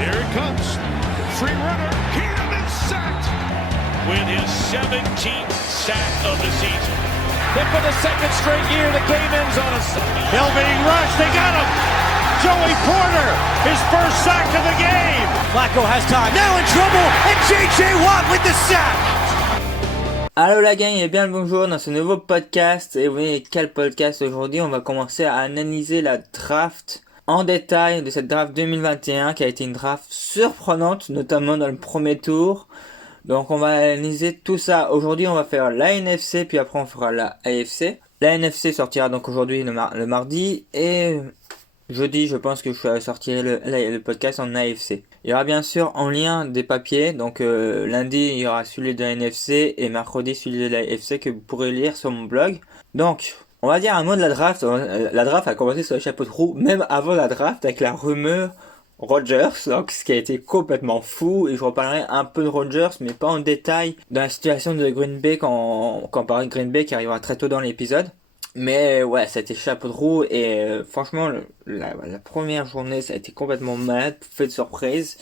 Here it comes. Free runner. Cam is sacked. With his 17th sack of the season. Then for the second straight year, the Caymans on a... Hill being rushed. They got him. Joey Porter, his first sack of the game. Flacco has time. Now in trouble. And J.J. Watt with the sack. Allô la gang et bien le bonjour dans ce nouveau podcast. Et vous voyez quel podcast aujourd'hui? On va commencer à analyser la draft en détail de cette draft 2021 qui a été une draft surprenante, notamment dans le premier tour. Donc on va analyser tout ça. Aujourd'hui on va faire la NFC puis après on fera la AFC. La NFC sortira donc aujourd'hui le mardi et jeudi je pense que je sortirai le podcast en AFC. Il y aura bien sûr en lien des papiers, donc lundi il y aura celui de la NFC et mercredi celui de la AFC que vous pourrez lire sur mon blog. Donc on va dire un mot de la draft. La draft a commencé sur les chapeaux de roue même avant la draft avec la rumeur Rodgers, donc ce qui a été complètement fou, et je reparlerai un peu de Rodgers mais pas en détail dans la situation de Green Bay quand on parle de Green Bay qui arrivera très tôt dans l'épisode. Mais ouais, ça a été chapeau de roue et franchement la première journée ça a été complètement malade, fait de surprise.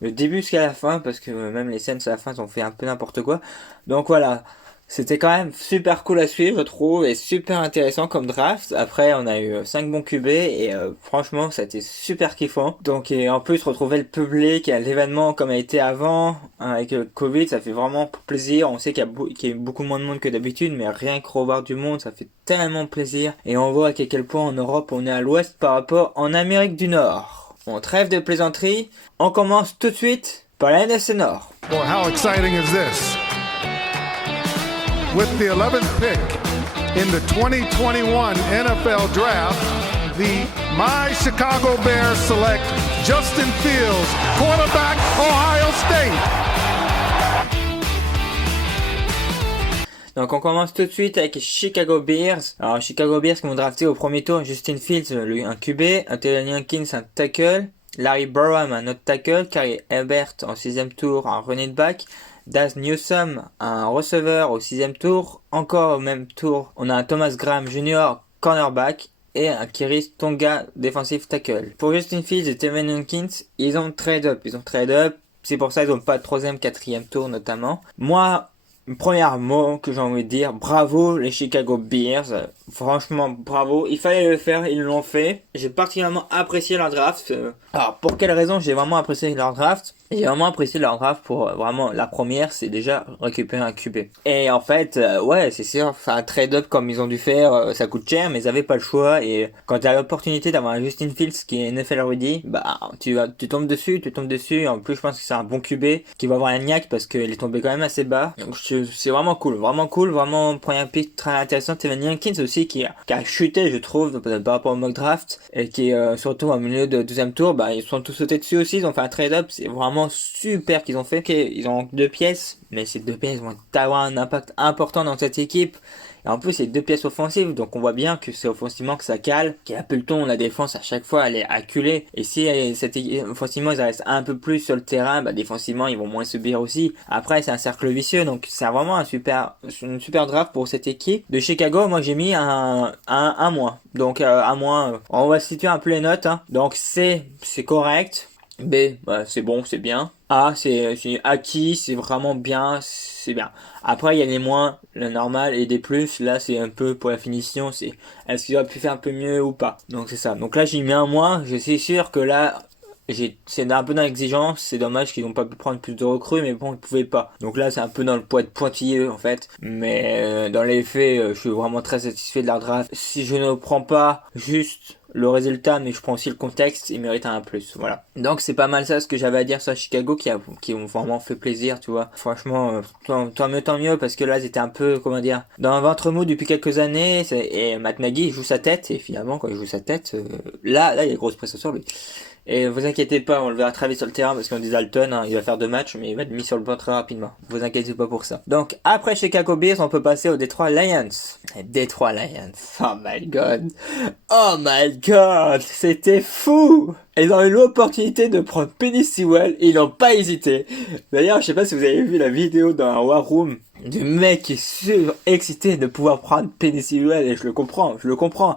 Le début jusqu'à la fin parce que même les scènes à la fin ont fait un peu n'importe quoi. Donc voilà. C'était quand même super cool à suivre, je trouve, et super intéressant comme draft. Après, on a eu 5 bons QB et franchement, ça a été super kiffant. Donc, et en plus, retrouver le public à l'événement comme a été avant, avec le Covid, ça fait vraiment plaisir. On sait qu'il y a eu beaucoup moins de monde que d'habitude, mais rien que revoir du monde, ça fait tellement plaisir. Et on voit à quel point en Europe, on est à l'ouest par rapport en Amérique du Nord. On trêve de plaisanterie, on commence tout de suite par la NFC Nord. Well, how exciting is this? With the 11th pick in the 2021 NFL Draft, the My Chicago Bears select Justin Fields, quarterback, Ohio State. Donc on commence tout de suite avec Chicago Bears. Alors Chicago Bears qui vont drafter au premier tour Justin Fields, un QB, un Taylor Jenkins, un tackle, Larry Borom, un autre tackle, Carrie Herbert en 6e tour, un running back, Daz Newsome, un receveur au 6e tour. Encore au même tour, on a un Thomas Graham Jr. cornerback et un Kiris Tonga defensive tackle. Pour Justin Fields et Taylor Jenkins, ils ont trade up. C'est pour ça qu'ils n'ont pas de 3e, 4e tour notamment. Moi, premier mot que j'ai envie de dire, bravo les Chicago Bears, franchement bravo, il fallait le faire, ils l'ont fait. J'ai particulièrement apprécié leur draft. Alors pour quelle raison j'ai vraiment apprécié leur draft? J'ai vraiment apprécié leur draft pour vraiment la première, c'est déjà récupérer un QB. Et en fait, ouais, c'est sûr, faire un trade-up comme ils ont dû faire, ça coûte cher, mais ils avaient pas le choix. Et quand tu as l'opportunité d'avoir un Justin Fields qui est NFL ready, bah tu tombes dessus. Et en plus, je pense que c'est un bon QB qui va avoir un niaque parce qu'il est tombé quand même assez bas. Donc c'est vraiment cool, vraiment première pick très intéressante. Steven Jenkins aussi qui a chuté, je trouve, par rapport au mock draft et qui est surtout au milieu de 2e tour, bah ils sont tous sautés dessus aussi. Ils ont fait un trade-up, c'est vraiment super qu'ils ont fait. Okay, ils ont 2 pièces, mais ces 2 pièces vont avoir un impact important dans cette équipe. Et en plus, c'est 2 pièces offensives, donc on voit bien que c'est offensivement que ça cale. Qu'il y a Pelton, la défense à chaque fois, elle est acculée. Et si offensivement, ils restent un peu plus sur le terrain, bah défensivement, ils vont moins subir aussi. Après, c'est un cercle vicieux, donc c'est vraiment une super draft pour cette équipe de Chicago. Moi, j'ai mis un mois. Donc un mois, on va situer un peu les notes. Hein. Donc c'est correct. B, bah, c'est bon, c'est bien. A, c'est acquis, c'est vraiment bien, c'est bien. Après, il y a les moins, le normal, et des plus. Là, c'est un peu pour la finition, c'est est-ce qu'ils auraient pu faire un peu mieux ou pas. Donc, c'est ça. Donc là, j'ai mis un mois. Je suis sûr que là, c'est un peu dans l'exigence. C'est dommage qu'ils n'ont pas pu prendre plus de recrues, mais bon, ils pouvaient pas. Donc là, c'est un peu dans le pointilleux, en fait. Mais dans les faits, je suis vraiment très satisfait de leur draft. Si je ne prends pas juste le résultat, mais je prends aussi le contexte, il mérite un plus, voilà. Donc c'est pas mal ça ce que j'avais à dire sur Chicago qui ont vraiment fait plaisir, tu vois. Franchement, tant mieux, parce que là ils étaient un peu, comment dire, dans un ventre mou depuis quelques années, et Matt Nagy joue sa tête, et finalement quand il joue sa tête, là il y a grosse pression sur lui. Et vous inquiétez pas, on le verra très vite sur le terrain parce qu'on dit Dalton, il va faire 2 matchs, mais il va être mis sur le banc très rapidement. Vous inquiétez pas pour ça. Donc, après Chicago Bears, on peut passer aux Detroit Lions. Detroit Lions. Oh my god. Oh my god. C'était fou. Ils ont eu l'opportunité de prendre Penny Sewell et ils n'ont pas hésité. D'ailleurs, je sais pas si vous avez vu la vidéo dans un War Room du mec qui est surexcité de pouvoir prendre Penny Sewell, et je le comprends.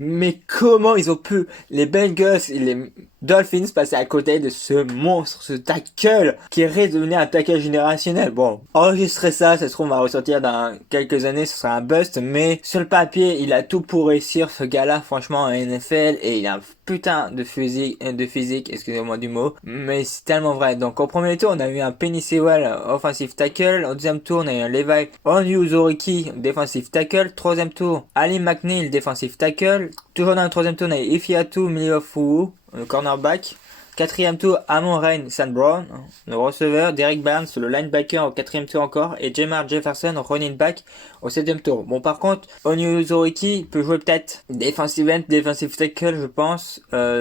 Mais comment ils ont pu, les Bengals et les Dolphins, passer à côté de ce monstre, ce tackle, qui risque de devenir un tackle générationnel? Bon, enregistrer ça se trouve, on va ressortir dans quelques années, ce sera un bust, mais sur le papier, il a tout pour réussir, ce gars-là, franchement, en NFL, et il a un putain de physique, excusez-moi du mot, mais c'est tellement vrai. Donc, au premier tour, on a eu un Penny Sewell, offensive tackle. Au deuxième tour, on a eu un Levi Onwuzurike, defensive tackle. Troisième tour, Ali McNeil, defensive tackle. Toujours dans le troisième tour, on a eu Ifiatu Miliofuwu, le cornerback. Quatrième tour, Amon Rain St. Brown, le receveur. Derek Barnes, le linebacker au quatrième tour encore. Et Jamar Jefferson, running back au septième tour. Bon, par contre, Onwuzurike peut jouer peut-être defensive end, defensive tackle, je pense.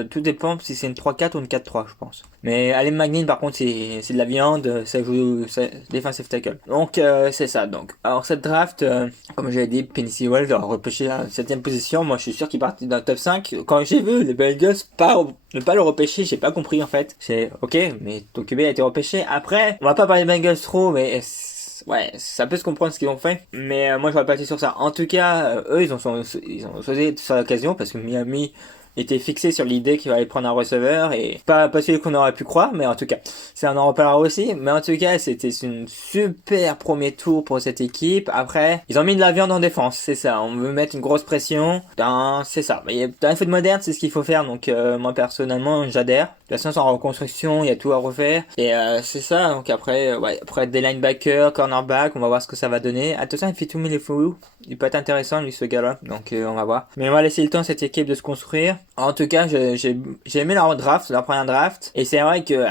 Tout dépend si c'est une 3-4 ou une 4-3, je pense. Mais Ali McNeil, par contre, c'est de la viande, ça joue defensive tackle. Donc, c'est ça. Donc, alors cette draft, comme j'avais dit, Penny Sewell doit repêcher à la 7ème position. Moi, je suis sûr qu'il partit dans le top 5. Quand j'ai vu les Bengals ne pas le repêcher, j'ai pas compris en fait. C'est ok, mais ton QB a été repêché. Après, on va pas parler des Bengals trop, mais ouais, ça peut se comprendre ce qu'ils ont fait. Mais moi, je vais partir sur ça. En tout cas, eux, ils ont sauté sur l'occasion parce que Miami était fixé sur l'idée qu'il allait prendre un receveur, et pas celui qu'on aurait pu croire, mais en tout cas, ça on en reparlera aussi. Mais en tout cas, c'était une super premier tour pour cette équipe. Après, ils ont mis de la viande en défense, c'est ça. On veut mettre une grosse pression. C'est ça. Mais dans le foot moderne, c'est ce qu'il faut faire. Donc moi personnellement, j'adhère. De toute façon, c'est en reconstruction, il y a tout à refaire. Et c'est ça. Donc après des linebackers, cornerback, on va voir ce que ça va donner. Attention, il fait tout les fous. Il peut être intéressant lui ce gars-là. Donc on va voir. Mais on va laisser le temps à cette équipe de se construire. En tout cas, j'ai aimé leur draft, leur première draft. Et c'est vrai que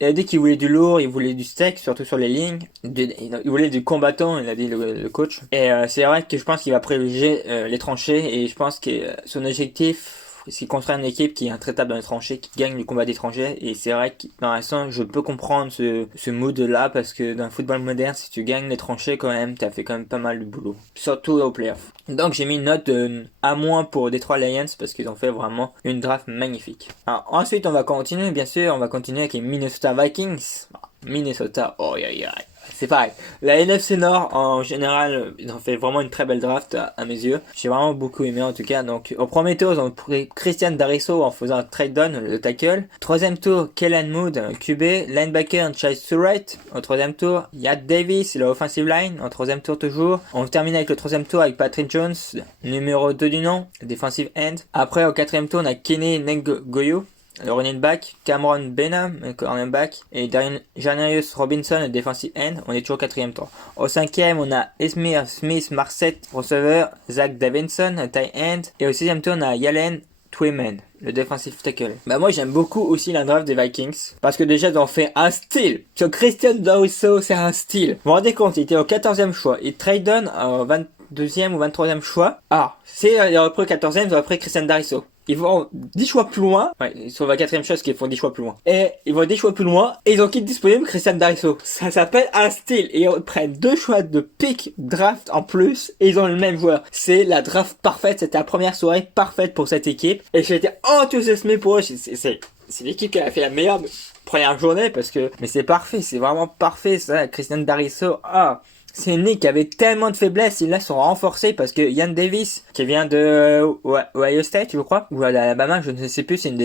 il a dit qu'il voulait du lourd, il voulait du steak, surtout sur les lignes. Il voulait du combattant, il a dit le coach. Et c'est vrai que je pense qu'il va privilégier les tranchées. Et je pense que son objectif, c'est construire une équipe qui est intraitable dans les tranchées, qui gagne le combat des tranchées. Et c'est vrai que dans l'instant, je peux comprendre ce mood-là, parce que dans le football moderne, si tu gagnes les tranchées quand même, t'as fait quand même pas mal de boulot. Surtout au playoff. Donc j'ai mis une note de A- pour Detroit Lions, parce qu'ils ont fait vraiment une draft magnifique. Alors ensuite, on va continuer, bien sûr, avec les Minnesota Vikings. Minnesota, oh yeah, yeah. C'est pareil. La NFC Nord, en général, ils ont fait vraiment une très belle draft à mes yeux. J'ai vraiment beaucoup aimé en tout cas. Donc, au premier tour, ils ont pris Christian Darrisaw en faisant un trade down, le tackle. Troisième tour, Kellen Moore, QB. Linebacker, Chase Surratt. Au troisième tour, Yad Davis, le offensive line. En troisième tour toujours. On termine avec le troisième tour avec Patrick Jones, numéro 2 du nom, defensive end. Après, au quatrième tour, on a Kenny Ngogoyo, le running back, Cameron Benham, le cornerback, et Janarius Robinson, le defensive end. On est toujours quatrième tour. Au cinquième, on a Esmir Smith Marset, receveur, Zach Davidson, tight end, et au sixième tour, on a Yalen Twyman, le defensive tackle. Bah moi j'aime beaucoup aussi la draft des Vikings, parce que déjà ils ont fait un style. Sur Christian Darrisaw, c'est un style. Vous vous rendez compte, il était au 14e choix, il trade down au 22e ou 23e choix. Ah, c'est il a repris le 14e, ils ont repris Christian Darrisaw. Ils vont 10 choix plus loin. Ouais, ils sont au 24e choix, parce qu'ils font 10 choix plus loin. Et ils vont 10 choix plus loin, et ils ont quitté disponible Christian Darrisaw. Ça s'appelle un style. Et ils prennent 2 choix de pick draft en plus, et ils ont le même joueur. C'est la draft parfaite. C'était la première soirée parfaite pour cette équipe. Et j'étais enthousiasmé pour eux. C'est l'équipe qui a fait la meilleure première journée, parce que, mais c'est parfait. C'est vraiment parfait, ça. Christian Darrisaw. Ah. C'est une ligue qui avait tellement de faiblesses, ils là sont renforcés, parce que Yann Davis, qui vient de Ohio State, je crois, ou à Alabama, je ne sais plus, c'est une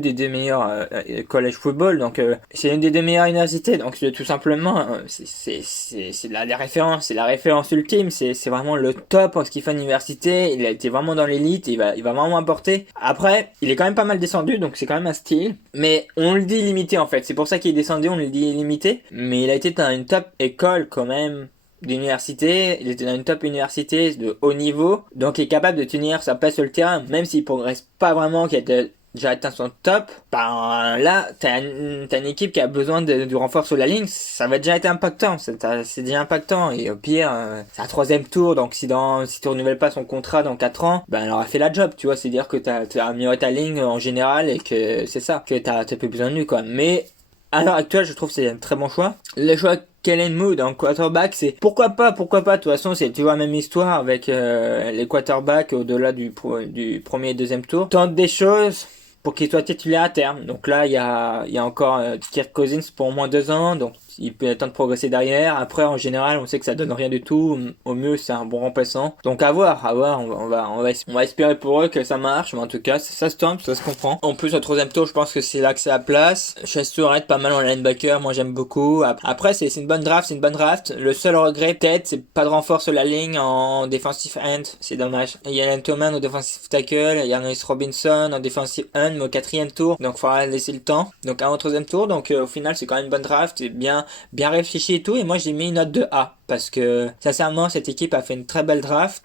des deux meilleures college football, donc c'est une des deux meilleures universités, donc tout simplement, c'est la référence, c'est la référence ultime, c'est vraiment le top en ce qu'il fait à l'université, il a été vraiment dans l'élite, il va vraiment apporter. Après, il est quand même pas mal descendu, donc c'est quand même un style, mais on le dit limité en fait, c'est pour ça qu'il est descendu, on le dit limité, mais il a été dans une top école quand même d'université, il était dans une top université de haut niveau, donc il est capable de tenir sa place sur le terrain, même s'il progresse pas vraiment, qu'il a déjà atteint son top. Ben là, t'as une équipe qui a besoin du renfort sur la ligne, ça va déjà être impactant, c'est déjà impactant, et au pire, c'est un 3e tour, donc si tu renouvelles pas son contrat dans 4 ans, ben elle aura fait la job, tu vois, c'est dire que t'as amélioré ta ligne en général, et que c'est ça, que t'as plus besoin de lui, quoi. Mais à l'heure actuelle, je trouve que c'est un très bon choix. Le choix Kellen Moore en quarterback, c'est pourquoi pas, de toute façon c'est toujours la même histoire avec les quarterbacks au-delà du premier et deuxième tour. Tente des choses pour qu'il soit titulaire à terme. Donc là il y a encore Kirk Cousins pour au moins 2 ans, donc il peut attendre de progresser derrière. Après, en général, on sait que ça donne rien du tout. Au mieux, c'est un bon remplaçant. Donc à voir. On va espérer pour eux que ça marche. Mais en tout cas, ça se tente, ça se comprend. En plus, au troisième tour, je pense que c'est là que c'est la place. Chester est pas mal en linebacker. Moi, j'aime beaucoup. Après, c'est une bonne draft, Le seul regret, peut-être, c'est pas de renfort sur la ligne en defensive end. C'est dommage. Il y a Alan Thoman au defensive tackle. Il y a Ernest Robinson en defensive end, mais au 4e tour. Donc, il faudra laisser le temps. Donc, au 3e tour. Donc, au final, c'est quand même une bonne draft. C'est bien réfléchi et tout. Et moi, j'ai mis une note de A. Parce que, sincèrement, cette équipe a fait une très belle draft.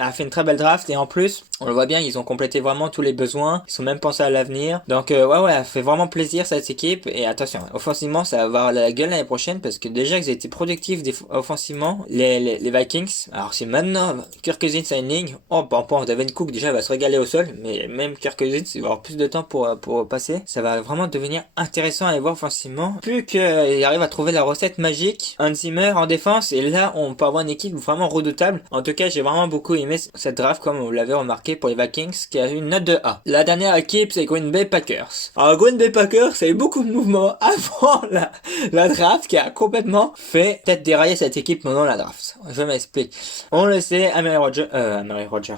Et en plus, on le voit bien, ils ont complété vraiment tous les besoins. Ils sont même pensés à l'avenir. Donc, ouais, ça fait vraiment plaisir, cette équipe. Et attention, offensivement, ça va avoir la gueule l'année prochaine. Parce que déjà, ils ont été productifs offensivement. Les Vikings. Alors, c'est maintenant Kirk Cousins a une ligne. Oh, Devin Cook, déjà, va se régaler au sol. Mais même Kirk Cousins, il va avoir plus de temps pour passer. Ça va vraiment devenir intéressant à aller voir offensivement. Plus qu'il arrive à trouver la recette magique. Hans Zimmer en défense. Et là, on peut avoir une équipe vraiment redoutable. En tout cas, j'ai vraiment beaucoup aimé cette draft, comme vous l'avez remarqué pour les Vikings, qui a eu une note de A. La dernière équipe, c'est Green Bay Packers. Alors, Green Bay Packers, ça a eu beaucoup de mouvements avant la draft, qui a complètement fait peut-être dérailler cette équipe pendant la draft. Je m'explique. On le sait, Aaron Rodgers,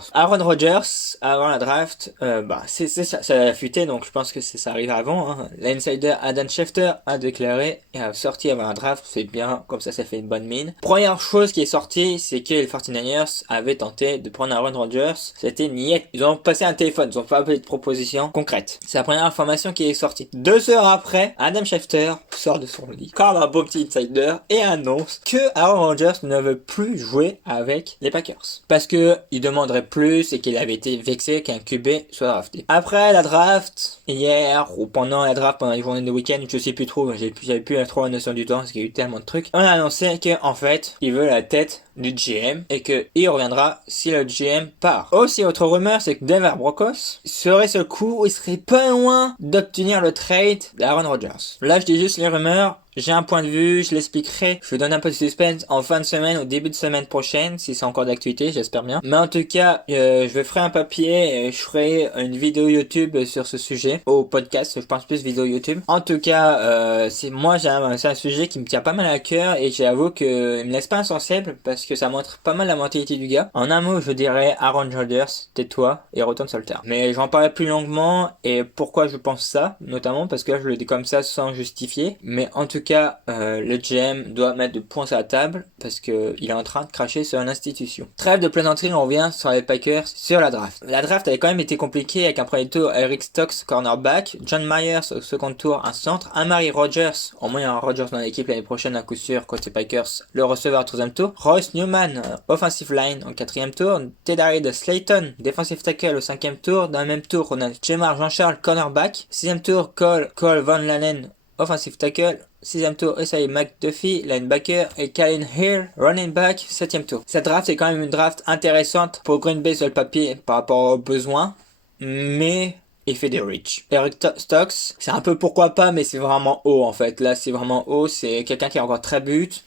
avant la draft, ça a fuité, donc je pense que ça arrive avant, hein. L'insider Adam Schefter a déclaré et a sorti avant la draft, c'est bien, comme ça fait une bonne mine. Première chose qui est sortie, c'est que les 49ers avaient tenté de prendre Aaron Rodgers. C'était niette. Ils ont passé un téléphone, ils ont pas appelé de proposition concrète. C'est la première information qui est sortie. 2 heures après, Adam Schefter sort de son lit, comme un beau petit insider, et annonce que Aaron Rodgers ne veut plus jouer avec les Packers. Parce que il demanderait plus et qu'il avait été vexé qu'un QB soit drafté. Après la draft, hier, ou pendant la draft, pendant les journées de week-end, je sais plus trop, j'avais plus trop la notion du temps parce qu'il y a eu tellement de trucs. On a annoncé qu'en fait, il veut la tête du GM et qu'il reviendra si le GM part. Aussi, autre rumeur, c'est que Denver Broncos serait ce coup où il serait pas loin d'obtenir le trade d'Aaron Rodgers. Là, je dis juste les rumeurs. J'ai un point de vue, je l'expliquerai. Je vous donne un peu de suspense en fin de semaine, au début de semaine prochaine, si c'est encore d'actualité, j'espère bien. Mais en tout cas, je ferai un papier et je ferai une vidéo YouTube sur ce sujet. Au podcast, je pense plus vidéo YouTube. En tout cas, c'est un sujet qui me tient pas mal à cœur et j'avoue que il me laisse pas insensible parce que ça montre pas mal la mentalité du gars. En un mot, je dirais Aaron Rodgers, tais-toi et retourne sur le terrain. Mais j'en parlerai plus longuement et pourquoi je pense ça, notamment parce que là, je le dis comme ça sans justifier. Mais en tout cas, le GM doit mettre de points sur la table parce que il est en train de cracher sur une institution. Trêve de plaisanterie, on revient sur les Packers, sur la draft. La draft avait quand même été compliquée avec un premier tour Eric Stokes, cornerback, John Myers au second tour, un centre, Amari Rodgers, au moins il y a un Rodgers dans l'équipe l'année prochaine à coup sûr côté Packers, le receveur au troisième tour, Royce Newman, offensive line au quatrième tour, Tedarius Slayton, defensive tackle au cinquième tour, dans le même tour on a Jamar Jean-Charles, cornerback, sixième tour Cole Van Lanen, offensive tackle, 6e tour, Isaiah McDuffie, linebacker, et Kalen Hill, running back, 7e tour. Cette draft est quand même une draft intéressante pour Green Bay sur le papier par rapport aux besoins, mais il fait des reach. Eric Stokes, c'est un peu pourquoi pas, mais c'est vraiment haut en fait. Là, c'est vraiment haut. C'est quelqu'un qui est encore très brut,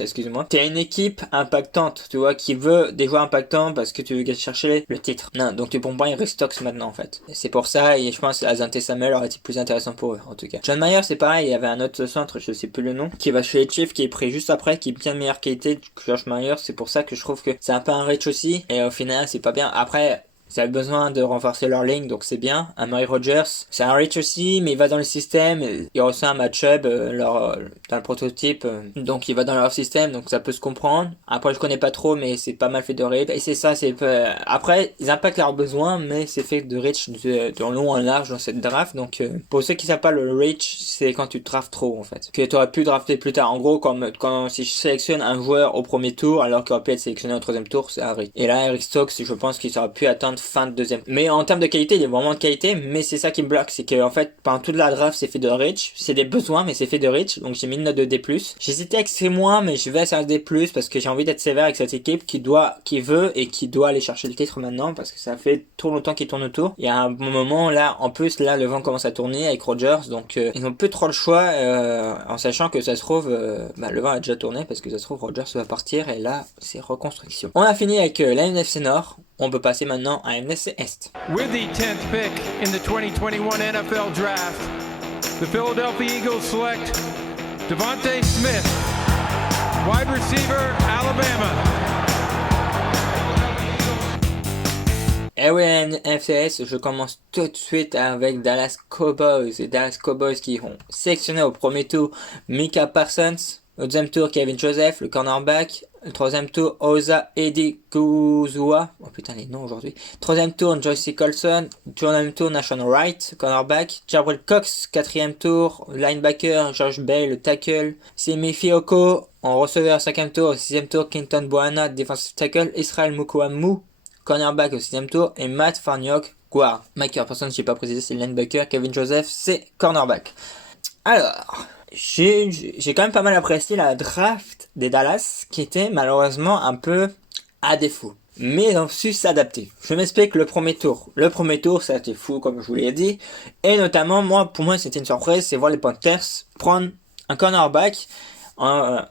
excusez-moi. T'es une équipe impactante, tu vois, qui veut des joueurs impactants parce que tu veux chercher le titre. Non, donc tu prends pas Eric Stokes maintenant en fait. C'est pour ça, et je pense que Asante Samuel aurait été plus intéressant pour eux en tout cas. John Myers, c'est pareil, il y avait un autre centre, je sais plus le nom, qui va chez les Chiefs, qui est pris juste après, qui est bien de meilleure qualité que Josh Myers. C'est pour ça que je trouve que c'est un peu un reach aussi. Et au final, c'est pas bien. Après, ils avaient besoin de renforcer leur ligne, donc c'est bien. Amari Rodgers, c'est un reach aussi, mais il va dans le système. Il reçoit un match-up dans le prototype, donc il va dans leur système, donc ça peut se comprendre. Après, je connais pas trop, mais c'est pas mal fait de reach. Et c'est ça, après, ils impactent leurs besoins, mais c'est fait de reach de long en large dans cette draft. Donc, pour ceux qui savent pas, le reach, c'est quand tu draftes trop, en fait. Que tu aurais pu drafter plus tard. En gros, quand si je sélectionne un joueur au premier tour, alors qu'il aurait pu être sélectionné au troisième tour, c'est un reach. Et là, Eric Stokes, je pense qu'il aurait pu attendre fin de deuxième. Mais en termes de qualité, il est vraiment de qualité, mais c'est ça qui me bloque, c'est que en fait, pendant toute la draft, c'est fait de reach, c'est des besoins, mais c'est fait de reach, donc j'ai mis une note de D+. J'hésitais avec C-, mais je vais à D+, parce que j'ai envie d'être sévère avec cette équipe qui veut et qui doit aller chercher le titre maintenant, parce que ça fait trop longtemps qu'ils tournent autour. Il y a un bon moment, là, en plus, là, le vent commence à tourner avec Rodgers, donc ils n'ont plus trop le choix, en sachant que ça se trouve, le vent a déjà tourné, parce que ça se trouve, Rodgers va partir, et là, c'est reconstruction. On a fini avec la NFC Nord. On peut passer maintenant à NFC Est. With the 10th pick in the 2021 NFL Draft, the Philadelphia Eagles select Devontae Smith, Wide receiver, Alabama. Et oui, FCS, je commence tout de suite avec Dallas Cowboys. Et Dallas Cowboys qui ont sélectionné au premier tour Micah Parsons. Au deuxième tour, Kevin Joseph, le cornerback. Le troisième tour, Osa Edikuzua. Oh putain, les noms aujourd'hui. Troisième tour, Joyce Colson. Troisième tour, Nashon Wright, cornerback. Jabril Cox, quatrième tour. Linebacker, George Bay, le tackle. Simi Fioko, en receveur, cinquième tour. Au sixième tour, Quinton Boana, defensive tackle. Israel Mukwamu, cornerback au sixième tour. Et Matt Farniok, guard. Micah Parsons, je n'ai pas précisé, c'est le linebacker. Kevin Joseph, c'est cornerback. Alors, j'ai quand même pas mal apprécié la draft des Dallas, qui était malheureusement un peu à défaut. Mais ils ont su s'adapter. Je m'explique le premier tour. Le premier tour, ça a été fou, comme je vous l'ai dit. Et notamment, pour moi, c'était une surprise, c'est voir les Panthers prendre un cornerback en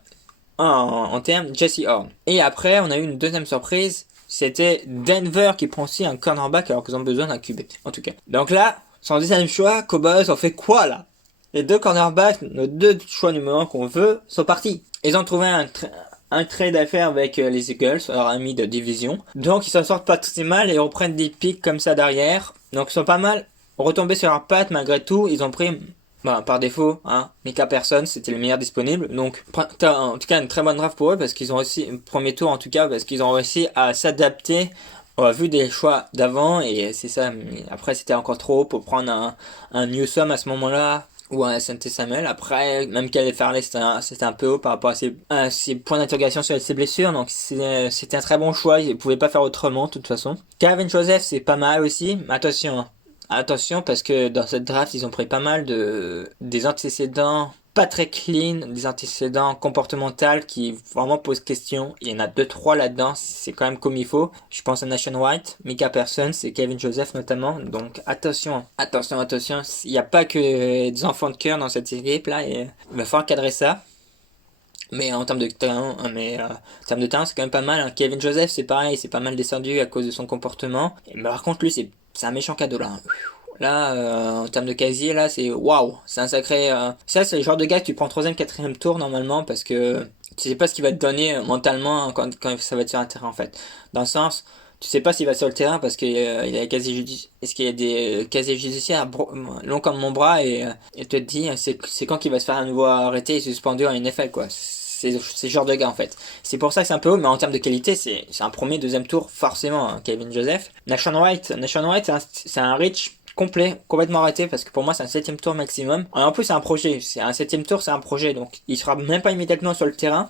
termes Jesse Horn. Et après, on a eu une deuxième surprise. C'était Denver qui prend aussi un cornerback alors qu'ils ont besoin d'un QB. En tout cas. Donc là, sans deuxième choix, Cowboys ont fait quoi là? Les deux cornerbacks, nos deux choix numéro 1 qu'on veut, sont partis. Ils ont trouvé un trade à faire avec les Eagles, leur ami de division. Donc ils s'en sortent pas si mal et reprennent des pics comme ça derrière. Donc ils sont pas mal retombés sur leurs pattes malgré tout. Ils ont pris, par défaut, Micah Parsons, c'était le meilleur disponible. Donc en tout cas une très bonne draft pour eux parce qu'ils ont réussi, premier tour en tout cas, parce qu'ils ont réussi à s'adapter. On a vu des choix d'avant et c'est ça. Mais après c'était encore trop haut pour prendre un Newsome à ce moment-là. Ou un SNT Samuel. Après, même Calais Farley, c'était un peu haut par rapport à ses points d'interrogation sur ses blessures. Donc, c'était un très bon choix. Ils ne pouvaient pas faire autrement, de toute façon. Kevin Joseph, c'est pas mal aussi. Mais attention, attention, parce que dans cette draft, ils ont pris pas mal des antécédents pas très clean, des antécédents comportementaux qui vraiment posent question. Il y en a 2-3 là-dedans, c'est quand même comme il faut. Je pense à Nashon Wright, Micah Parsons et Kevin Joseph notamment. Donc attention. Il n'y a pas que des enfants de cœur dans cette équipe là. Et il va falloir cadrer ça. Mais en termes de talent, c'est quand même pas mal. Kevin Joseph, c'est pareil, c'est pas mal descendu à cause de son comportement. Mais par contre, lui, c'est un méchant cadeau là. Là, en termes de casier, là, c'est waouh, c'est un sacré. Ça, c'est le genre de gars que tu prends 3ème, 4ème tour normalement parce que tu sais pas ce qu'il va te donner mentalement quand ça va être sur un terrain en fait. Dans le sens, tu sais pas s'il va sur le terrain parce qu'il y a des casiers judiciaires. Est-ce qu'il y a des casiers judiciaires longs comme mon bras et te dit c'est quand qu'il va se faire à nouveau arrêter et suspendu en NFL quoi. C'est ce genre de gars en fait. C'est pour ça que c'est un peu haut, mais en termes de qualité, c'est un premier, deuxième tour forcément. Kevin Joseph, Nashon Wright, c'est un reach complet, complètement arrêté parce que pour moi c'est un 7ème tour maximum. Et en plus c'est un projet, c'est un 7ème tour, c'est un projet donc il sera même pas immédiatement sur le terrain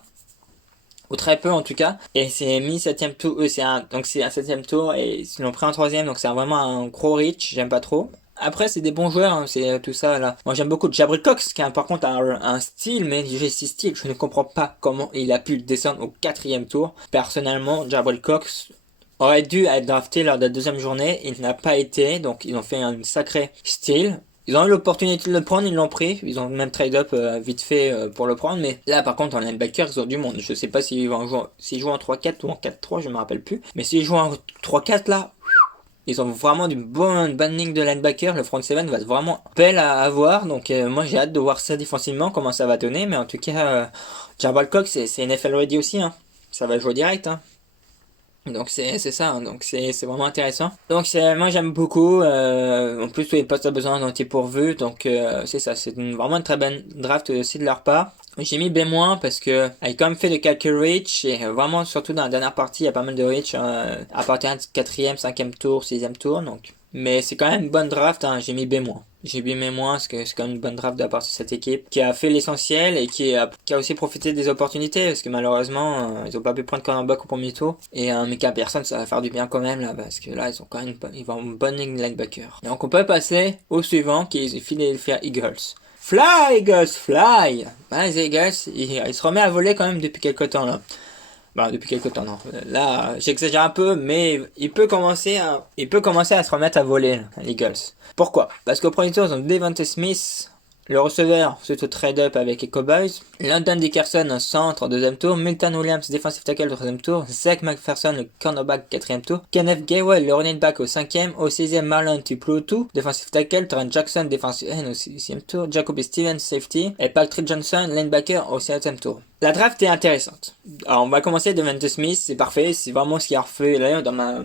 ou très peu en tout cas. Et c'est mis 7ème tour, donc c'est un 7ème tour et ils l'ont pris en 3ème donc c'est vraiment un gros reach, j'aime pas trop. Après c'est des bons joueurs, c'est tout ça là. Moi j'aime beaucoup Jabril Cox qui a par contre un style, mais j'ai ce style, je ne comprends pas comment il a pu descendre au 4ème tour. Personnellement Jabril Cox aurait dû être drafté lors de la deuxième journée, il n'a pas été, donc ils ont fait un sacré style. Ils ont eu l'opportunité de le prendre, ils l'ont pris, ils ont même trade up vite fait pour le prendre, mais là par contre en linebacker ils ont du monde. Je sais pas s'ils jouent en 3-4 ou en 4-3, je me rappelle plus, mais s'ils jouent en 3-4 là, ils ont vraiment une bonne ligne de linebacker, le front 7 va vraiment belle à avoir, donc moi j'ai hâte de voir ça défensivement, comment ça va donner, mais en tout cas, Jabril Cox c'est NFL ready aussi, ça va jouer direct. Donc c'est ça, donc c'est vraiment intéressant. Donc moi j'aime beaucoup, en plus tous les postes à besoin ont été pourvus, donc c'est ça, c'est vraiment une très bonne draft aussi de leur part. J'ai mis B- parce que il a quand même fait de quelques reach et vraiment surtout dans la dernière partie il y a pas mal de reach à partir du 4ème, 5ème tour, 6ème tour, donc mais c'est quand même une bonne draft, j'ai mis B-. J'ai bien B- parce que c'est quand même une bonne draft de la part de cette équipe qui a fait l'essentiel et qui a aussi profité des opportunités parce que malheureusement ils ont pas pu prendre cornerback au premier tour et Micah Parsons ça va faire du bien quand même là parce que là ils ont quand même ils vont une bonne ligne linebacker. Donc on peut passer au suivant qui est Philadelphia Eagles. Fly Eagles, fly. Les Eagles ils se remettent à voler quand même depuis quelques temps là. Depuis quelques temps, non. Là, j'exagère un peu, mais il peut commencer à se remettre à voler, les Eagles. Pourquoi? Parce qu'au premier tour, ils ont Devontae Smith, Le receveur, c'est au trade-up avec les Cowboys. Landon Dickerson en centre en deuxième tour. Milton Williams, defensive tackle au troisième tour. Zach McPherson, le cornerback quatrième tour. Kenneth Gainwell, le running back au cinquième. Au sixième, Marlon Tuipulotu, defensive tackle. Trent Jackson, defensive end au sixième tour. Jacoby Stevens, safety. Et Patrick Johnson, linebacker au septième tour. La draft est intéressante. Alors, on va commencer de Devonta Smith, c'est parfait. C'est vraiment ce qui a refait là dans ma...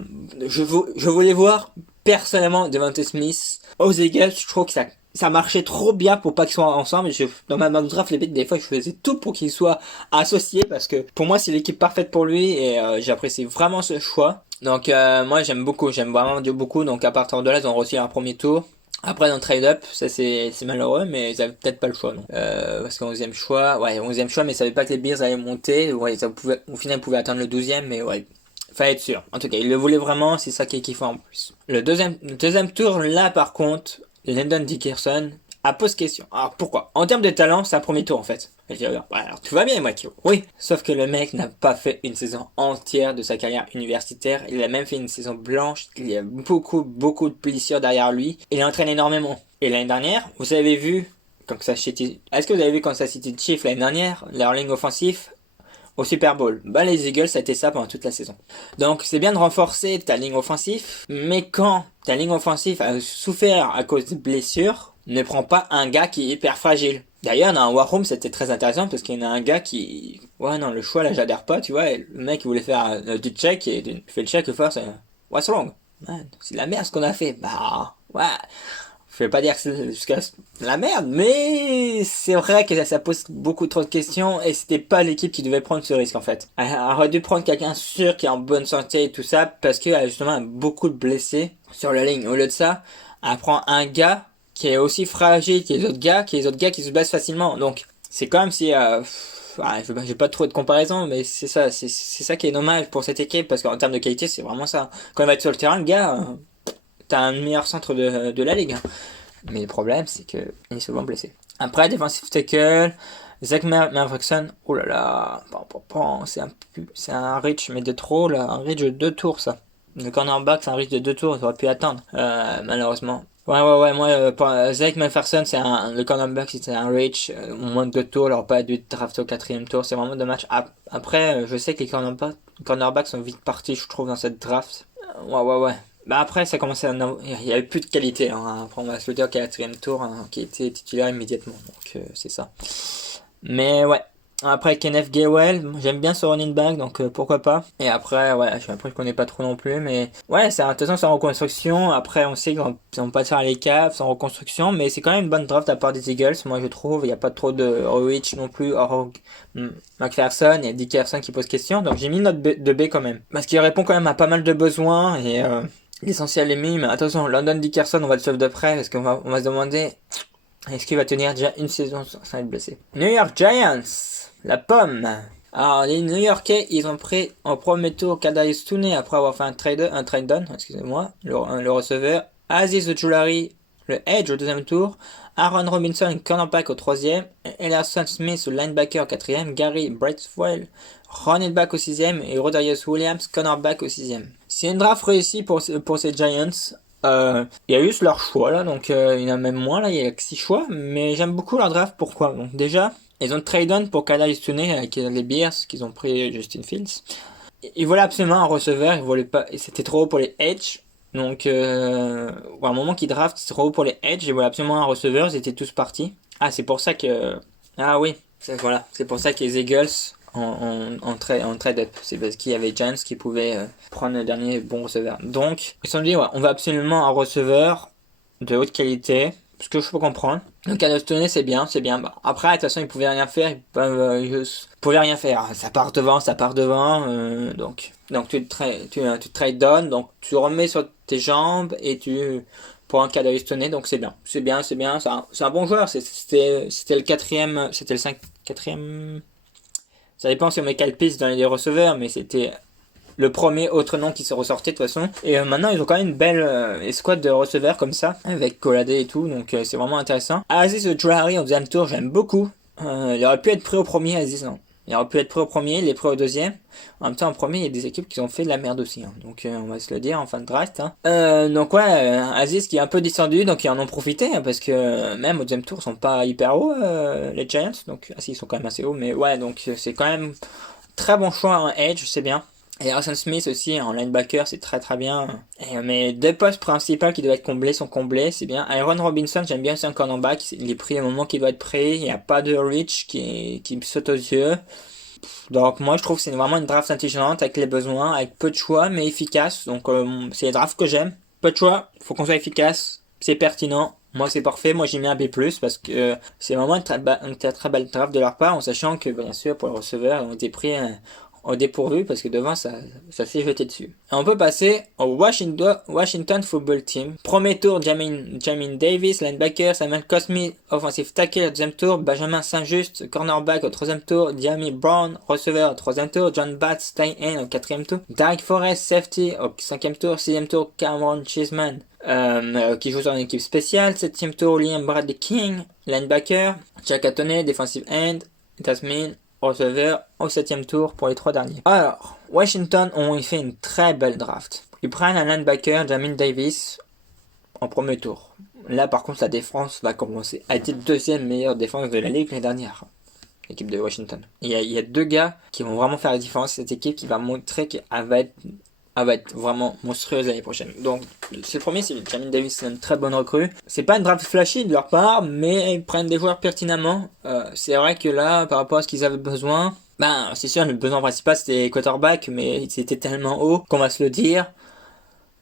Je voulais voir personnellement Devonta Smith aux Eagles. Je trouve que ça marchait trop bien pour pas qu'ils soient ensemble. Dans ma draft, des fois, je faisais tout pour qu'ils soient associés parce que pour moi, c'est l'équipe parfaite pour lui et j'apprécie vraiment ce choix. Donc, moi, j'aime vraiment beaucoup. Donc, à partir de là, ils ont reçu un premier tour. Après, dans le trade-up, ça c'est malheureux, mais ils avaient peut-être pas le choix, non. Parce qu'en 11e choix, mais ils savaient pas que les Bears allaient monter. Ouais, au final, ils pouvaient atteindre le 12e, mais ouais. Fallait être sûr. En tout cas, ils le voulaient vraiment, c'est ça qui est kiffant en plus. Le deuxième tour, là, par contre, Landon Dickerson pose question. Alors, pourquoi? En termes de talent, c'est un premier tour, en fait. Alors, tout va bien, Mike. Oui. Sauf que le mec n'a pas fait une saison entière de sa carrière universitaire. Il a même fait une saison blanche. Il y a beaucoup de blessures derrière lui. Il entraîne énormément. Et l'année dernière, vous avez vu, est-ce que vous avez vu Kansas City Chiefs l'année dernière, leur ligne offensif au Super Bowl? Les Eagles, ça a été ça pendant toute la saison. Donc, c'est bien de renforcer ta ligne offensive, mais quand ta ligne offensive a souffert à cause de blessures, ne prends pas un gars qui est hyper fragile. D'ailleurs, dans un War Room, c'était très intéressant parce qu'il y en a un gars qui... Ouais, non, le choix, là, j'adhère pas, tu vois. Et le mec, il voulait faire du check et il fait le check first. What's wrong? Man, c'est la merde ce qu'on a fait. Ouais. Je vais pas dire que c'est jusqu'à la merde, mais c'est vrai que ça pose beaucoup trop de questions et c'était pas l'équipe qui devait prendre ce risque en fait. Elle aurait dû prendre quelqu'un sûr qui est en bonne santé et tout ça parce qu'elle a justement beaucoup de blessés sur la ligne. Au lieu de ça, elle prend un gars qui est aussi fragile que les autres gars, qui se blessent facilement. Donc c'est comme si... j'ai pas trop de comparaison, mais c'est ça qui est dommage pour cette équipe parce qu'en termes de qualité, c'est vraiment ça. Quand il va être sur le terrain, le gars... T'as un meilleur centre de la ligue. Mais le problème, c'est qu'il est souvent blessé. Après, defensive tackle, Zach McPherson. Oh là là. C'est un reach, mais de trop, là. Un reach de 2 tours, ça. Le cornerback, c'est un reach de 2 tours. Ça aurait pu attendre. Malheureusement. Ouais. Moi, pour Zach McPherson, le cornerback, c'était un reach. Au moins de 2 tours. Il n'aurait pas dû drafter au 4e tour. C'est vraiment dommage. Après, je sais que les cornerbacks sont vite partis, je trouve, dans cette draft. Ouais. Après, ça commençait il y avait plus de qualité. Après, on va se le dire qu'à la 4e tour, qui était titulaire immédiatement. Donc, c'est ça. Mais ouais. Après, Kenneth Gainwell, j'aime bien ce running back, donc pourquoi pas. Et après, je connais pas trop non plus, mais ouais, de toute façon, c'est en reconstruction. Après, on sait qu'ils vont pas faire les caves, c'est en reconstruction, mais c'est quand même une bonne draft à part des Eagles. Moi, je trouve, il n'y a pas trop de Rich non plus, McPherson et Dickerson qui posent question, donc j'ai mis une note de B quand même. Parce qu'il répond quand même à pas mal de besoins, et l'essentiel est mis, mais attention, Landon Dickerson, on va le suivre de près, parce qu'on va se demander, est-ce qu'il va tenir déjà une saison sans être blessé. New York Giants, la pomme. Alors, les New Yorkais, ils ont pris en premier tour Kadarius Toney après avoir fait un trade down, excusez-moi, le receveur. Aziz Ojulari, le edge au 2e tour. Aaron Robinson, cornerback au 3e. Elerson Smith, le linebacker au 4e. Gary Brightwell, running back au 6e. Et Rodarius Williams, cornerback au 6e. C'est une draft réussie pour ces Giants. Il y a eu leur choix là, donc il y en a même moins là, il y a que 6 choix. Mais j'aime beaucoup leur draft, pourquoi? Donc déjà... Ils ont trade on pour Kadarius Toney avec les Bears qu'ils ont pris Justin Fields. Ils voulaient absolument un receveur, ils voulaient pas, c'était trop haut pour les edge. Donc, à un moment qu'ils draftent, c'est trop haut pour les edge, ils voulaient absolument un receveur, ils étaient tous partis. C'est pour ça que, c'est pour ça que les Eagles en trade up. C'est parce qu'il y avait Giants qui pouvaient prendre le dernier bon receveur. Donc, ils se sont dit, on va absolument un receveur de haute qualité. Ce que je peux comprendre. Donc Kadarius Toney c'est bien. Après de toute façon ils pouvaient rien faire, ils pouvaient rien faire. Ça part devant. Donc tu trade down, donc tu remets sur tes jambes et tu pour un Kadarius Toney, donc c'est bien. C'est un bon joueur. C'était le 4e, c'était le 4e. Ça dépend si on met quelle piste dans les receveurs, mais c'était le premier autre nom qui se ressortait de toute façon. Et maintenant ils ont quand même une belle escouade de receveurs comme ça, avec Collade et tout, donc c'est vraiment intéressant. Aziz Ojulari en 2e tour, j'aime beaucoup. Il aurait pu être pris au premier, Aziz. Il aurait pu être prêt au premier, il est prêt au deuxième. En même temps, en premier, il y a des équipes qui ont fait de la merde aussi. Hein. Donc, on va se le dire en fin de draft. Hein. Donc, ouais, Aziz qui est un peu descendu, donc ils en ont profité. Hein, parce que même au deuxième tour, ils sont pas hyper hauts, les Giants. Donc, si, ils sont quand même assez hauts. Mais ouais, donc c'est quand même très bon choix en edge, c'est bien. Et Harrison Smith aussi en linebacker, c'est très très bien. Mais deux postes principaux qui doivent être comblés sont comblés, c'est bien. Aaron Robinson, j'aime bien aussi un cornerback. Il est pris au moment qu'il doit être pris. Il n'y a pas de reach qui me saute aux yeux. Donc moi je trouve que c'est vraiment une draft intelligente avec les besoins, avec peu de choix mais efficace. Donc c'est les drafts que j'aime. Peu de choix, faut qu'on soit efficace, c'est pertinent. Moi c'est parfait, moi j'ai mis un B+, parce que c'est vraiment une très belle draft de leur part, en sachant que bien sûr pour les receveurs ils ont été pris au dépourvu parce que devant ça s'est jeté dessus. Et on peut passer au Washington Football Team. Premier tour, Jamin Davis, linebacker, Samuel Cosmi, offensive tackle au deuxième tour, Benjamin Saint-Just, cornerback au troisième tour, Diami Brown, receveur au troisième tour, John Batts, tight end au quatrième tour, Derek Forrest, safety au cinquième tour, sixième tour, Cameron Cheeseman, qui joue sur une équipe spéciale, septième tour, Liam Bradley King, linebacker, Jack Atone, defensive end, Tasmin, receveur au 7ème tour pour les 3 derniers. Alors, Washington ont fait une très belle draft. Ils prennent un linebacker, Jamin Davis, en premier tour. Là, par contre, la défense va commencer à être deuxième meilleure défense de la ligue l'année dernière. L'équipe de Washington. Il y a deux gars qui vont vraiment faire la différence. Cette équipe qui va montrer qu'elle va être vraiment monstrueuse l'année prochaine. Donc, c'est le premier, c'est Jamin Davis, c'est une très bonne recrue. C'est pas une draft flashy de leur part, mais ils prennent des joueurs pertinemment. C'est vrai que là, par rapport à ce qu'ils avaient besoin, c'est sûr, le besoin principal c'était quarterback, mais c'était tellement haut qu'on va se le dire.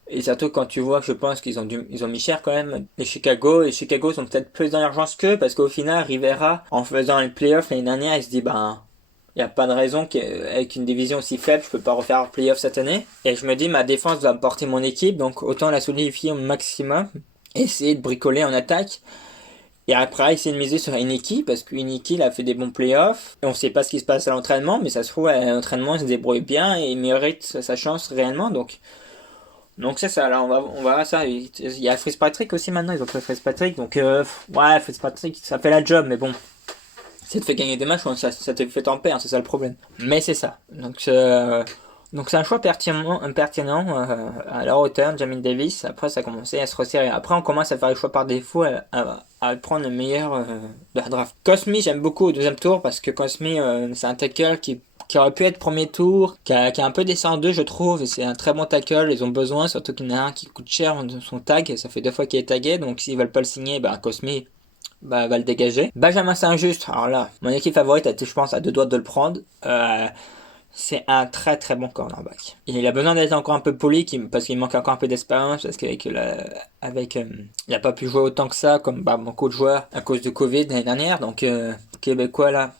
Et surtout quand tu vois que je pense qu'ils ont mis cher quand même les Chicago sont peut-être plus dans l'urgence qu'eux, parce qu'au final, Rivera, en faisant les playoffs l'année dernière, il se dit, il n'y a pas de raison qu'avec une division aussi faible, je peux pas refaire playoff cette année. Et je me dis, ma défense doit porter mon équipe, donc autant la solidifier au maximum, essayer de bricoler en attaque. Et après, essayer de miser sur Iniki, parce que Iniki, il a fait des bons playoffs. Et on sait pas ce qui se passe à l'entraînement, mais ça se trouve, à l'entraînement, il se débrouille bien et il mérite sa chance réellement. Donc c'est ça, là, on va voir ça. Il y a Fitzpatrick aussi maintenant, ils ont pris Fitzpatrick. Donc, Fitzpatrick, ça fait la job, mais bon. Ça te fait gagner des matchs, ça te fait t'en perdre, c'est ça le problème. Mais c'est ça. Donc c'est un choix pertinent à la hauteur, Jamin Davis. Après ça a commencé à se resserrer. Après on commence à faire les choix par défaut, à prendre le meilleur de la draft. Cosmi, j'aime beaucoup au deuxième tour parce que Cosmi c'est un tackle qui aurait pu être premier tour, qui a un peu descendu je trouve, et c'est un très bon tackle, ils ont besoin, surtout qu'il y en a un qui coûte cher de son tag, ça fait 2 fois qu'il est tagué, donc s'ils veulent pas le signer, Cosmi va le dégager. Benjamin Saint-Just, alors là, mon équipe favorite a été, je pense, à 2 doigts de le prendre. C'est un très très bon cornerback. Il a besoin d'être encore un peu poli, parce qu'il manque encore un peu d'expérience, parce qu'avec il a pas pu jouer autant que ça, comme beaucoup de joueurs, à cause de Covid l'année dernière. Donc, Québécois là,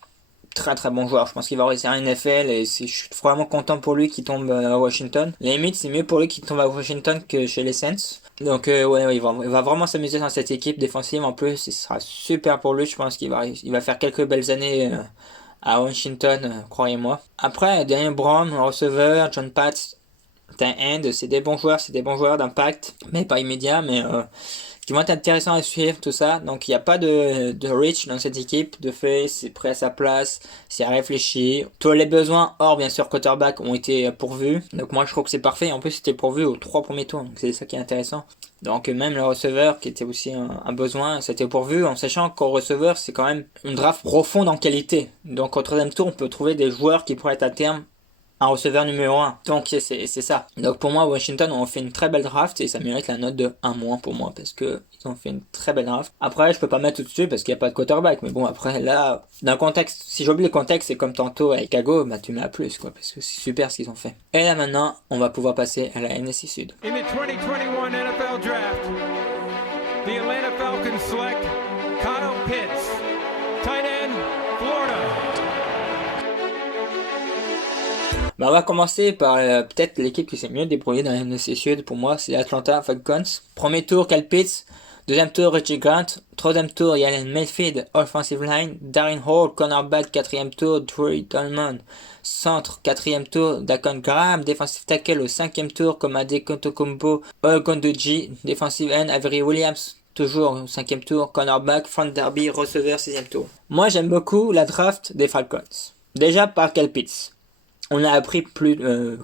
très très bon joueur. Je pense qu'il va réussir à NFL, et je suis vraiment content pour lui qu'il tombe à Washington. La limite, c'est mieux pour lui qu'il tombe à Washington que chez les Saints. Donc il va vraiment s'amuser dans cette équipe défensive. En plus, ce sera super pour lui. Je pense qu'il va faire quelques belles années à Washington, croyez-moi. Après, Daniel Brown, receveur, John Patz, tight end, c'est des bons joueurs d'impact, mais pas immédiat, mais qui vont être intéressants à suivre, tout ça. Donc il n'y a pas de reach dans cette équipe. De fait, c'est pris à sa place, c'est réfléchi. Tous les besoins, hors bien sûr quarterback, ont été pourvus. Donc moi je trouve que c'est parfait. En plus c'était pourvu aux 3 premiers tours, donc c'est ça qui est intéressant. Donc même le receveur, qui était aussi un besoin, c'était pourvu, en sachant qu'au receveur c'est quand même une draft profonde en qualité. Donc au 3e tour on peut trouver des joueurs qui pourraient être à terme un receveur numéro 1. Donc c'est ça. Donc pour moi, Washington ont fait une très belle draft, et ça mérite la note de 1- pour moi, parce que ils ont fait une très belle draft. Après, je peux pas mettre tout dessus parce qu'il n'y a pas de quarterback, mais bon, après là, dans le contexte, si j'oublie le contexte, c'est comme tantôt à Chicago, tu mets à plus, quoi, parce que c'est super ce qu'ils ont fait. Et là maintenant, on va pouvoir passer à la NFC Sud. In the 2021 NFL Draft, the Atlanta Falcons select Kyle Pitts, tight end, Florida. On va commencer par peut-être l'équipe qui s'est mieux débrouillée dans la NFC Sud. Pour moi, c'est Atlanta Falcons. Premier tour, Kyle Pitts. Deuxième tour, Richie Grant. Troisième tour, Jalen Mayfield, offensive line. Darren Hall, cornerback. Quatrième tour, Troy Tolman, centre. Quatrième tour, Daquan Graham, defensive tackle. Au 5e tour, Komade Kontokombo, Ogundoji, defensive end. Avery Williams, toujours au 5e tour, cornerback. Front Derby, receveur, 6e tour. Moi, j'aime beaucoup la draft des Falcons. Déjà par Kyle Pitts. On a appris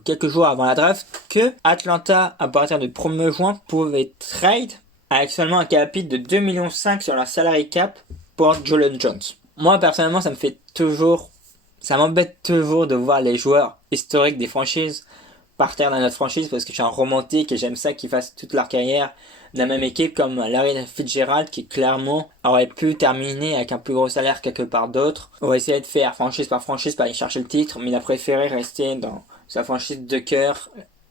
quelques jours avant la draft que Atlanta, à partir du 1er juin, pouvait trade avec seulement un cap hit de 2,5 millions sur leur salary cap pour Jalen Jones. Moi, personnellement, ça m'embête toujours de voir les joueurs historiques des franchises partir dans notre franchise parce que je suis un romantique et j'aime ça qu'ils fassent toute leur carrière dans la même équipe, comme Larry Fitzgerald qui clairement aurait pu terminer avec un plus gros salaire quelque part d'autre, aurait essayé de faire franchise par franchise pour aller chercher le titre, mais il a préféré rester dans sa franchise de cœur.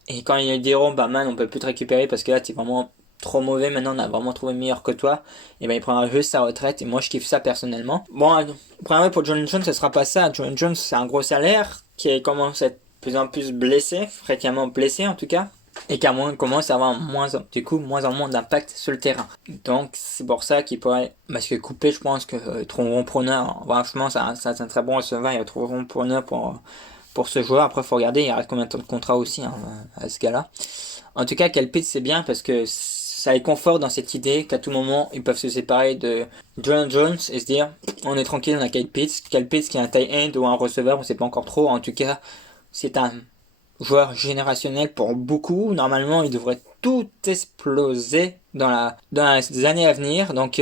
Et quand ils diront bah man, on peut plus te récupérer parce que là t'es vraiment trop mauvais, maintenant on a vraiment trouvé meilleur que toi, et ben il prendra juste sa retraite, et moi je kiffe ça personnellement. Bon, premièrement pour Jalen Jones ce sera pas ça. Jalen Jones c'est un gros salaire qui commence à être de plus en plus blessé, fréquemment blessé en tout cas, et qui commence à avoir moins en moins d'impact sur le terrain. Donc c'est pour ça qu'il pourrait, parce que couper, je pense que trouveront preneur, franchement c'est un très bon receveur, ils trouveront preneur pour ce joueur. Après faut regarder, il reste combien de temps de contrat aussi à ce gars-là. En tout cas Kyle Pitts c'est bien parce que ça les conforte dans cette idée qu'à tout moment ils peuvent se séparer de Jalen Jones et se dire on est tranquille, on a Kyle Pitts qui est un tight end ou un receveur, on sait pas encore trop, en tout cas c'est un joueur générationnel pour beaucoup. Normalement, il devrait tout exploser dans les années à venir. Donc,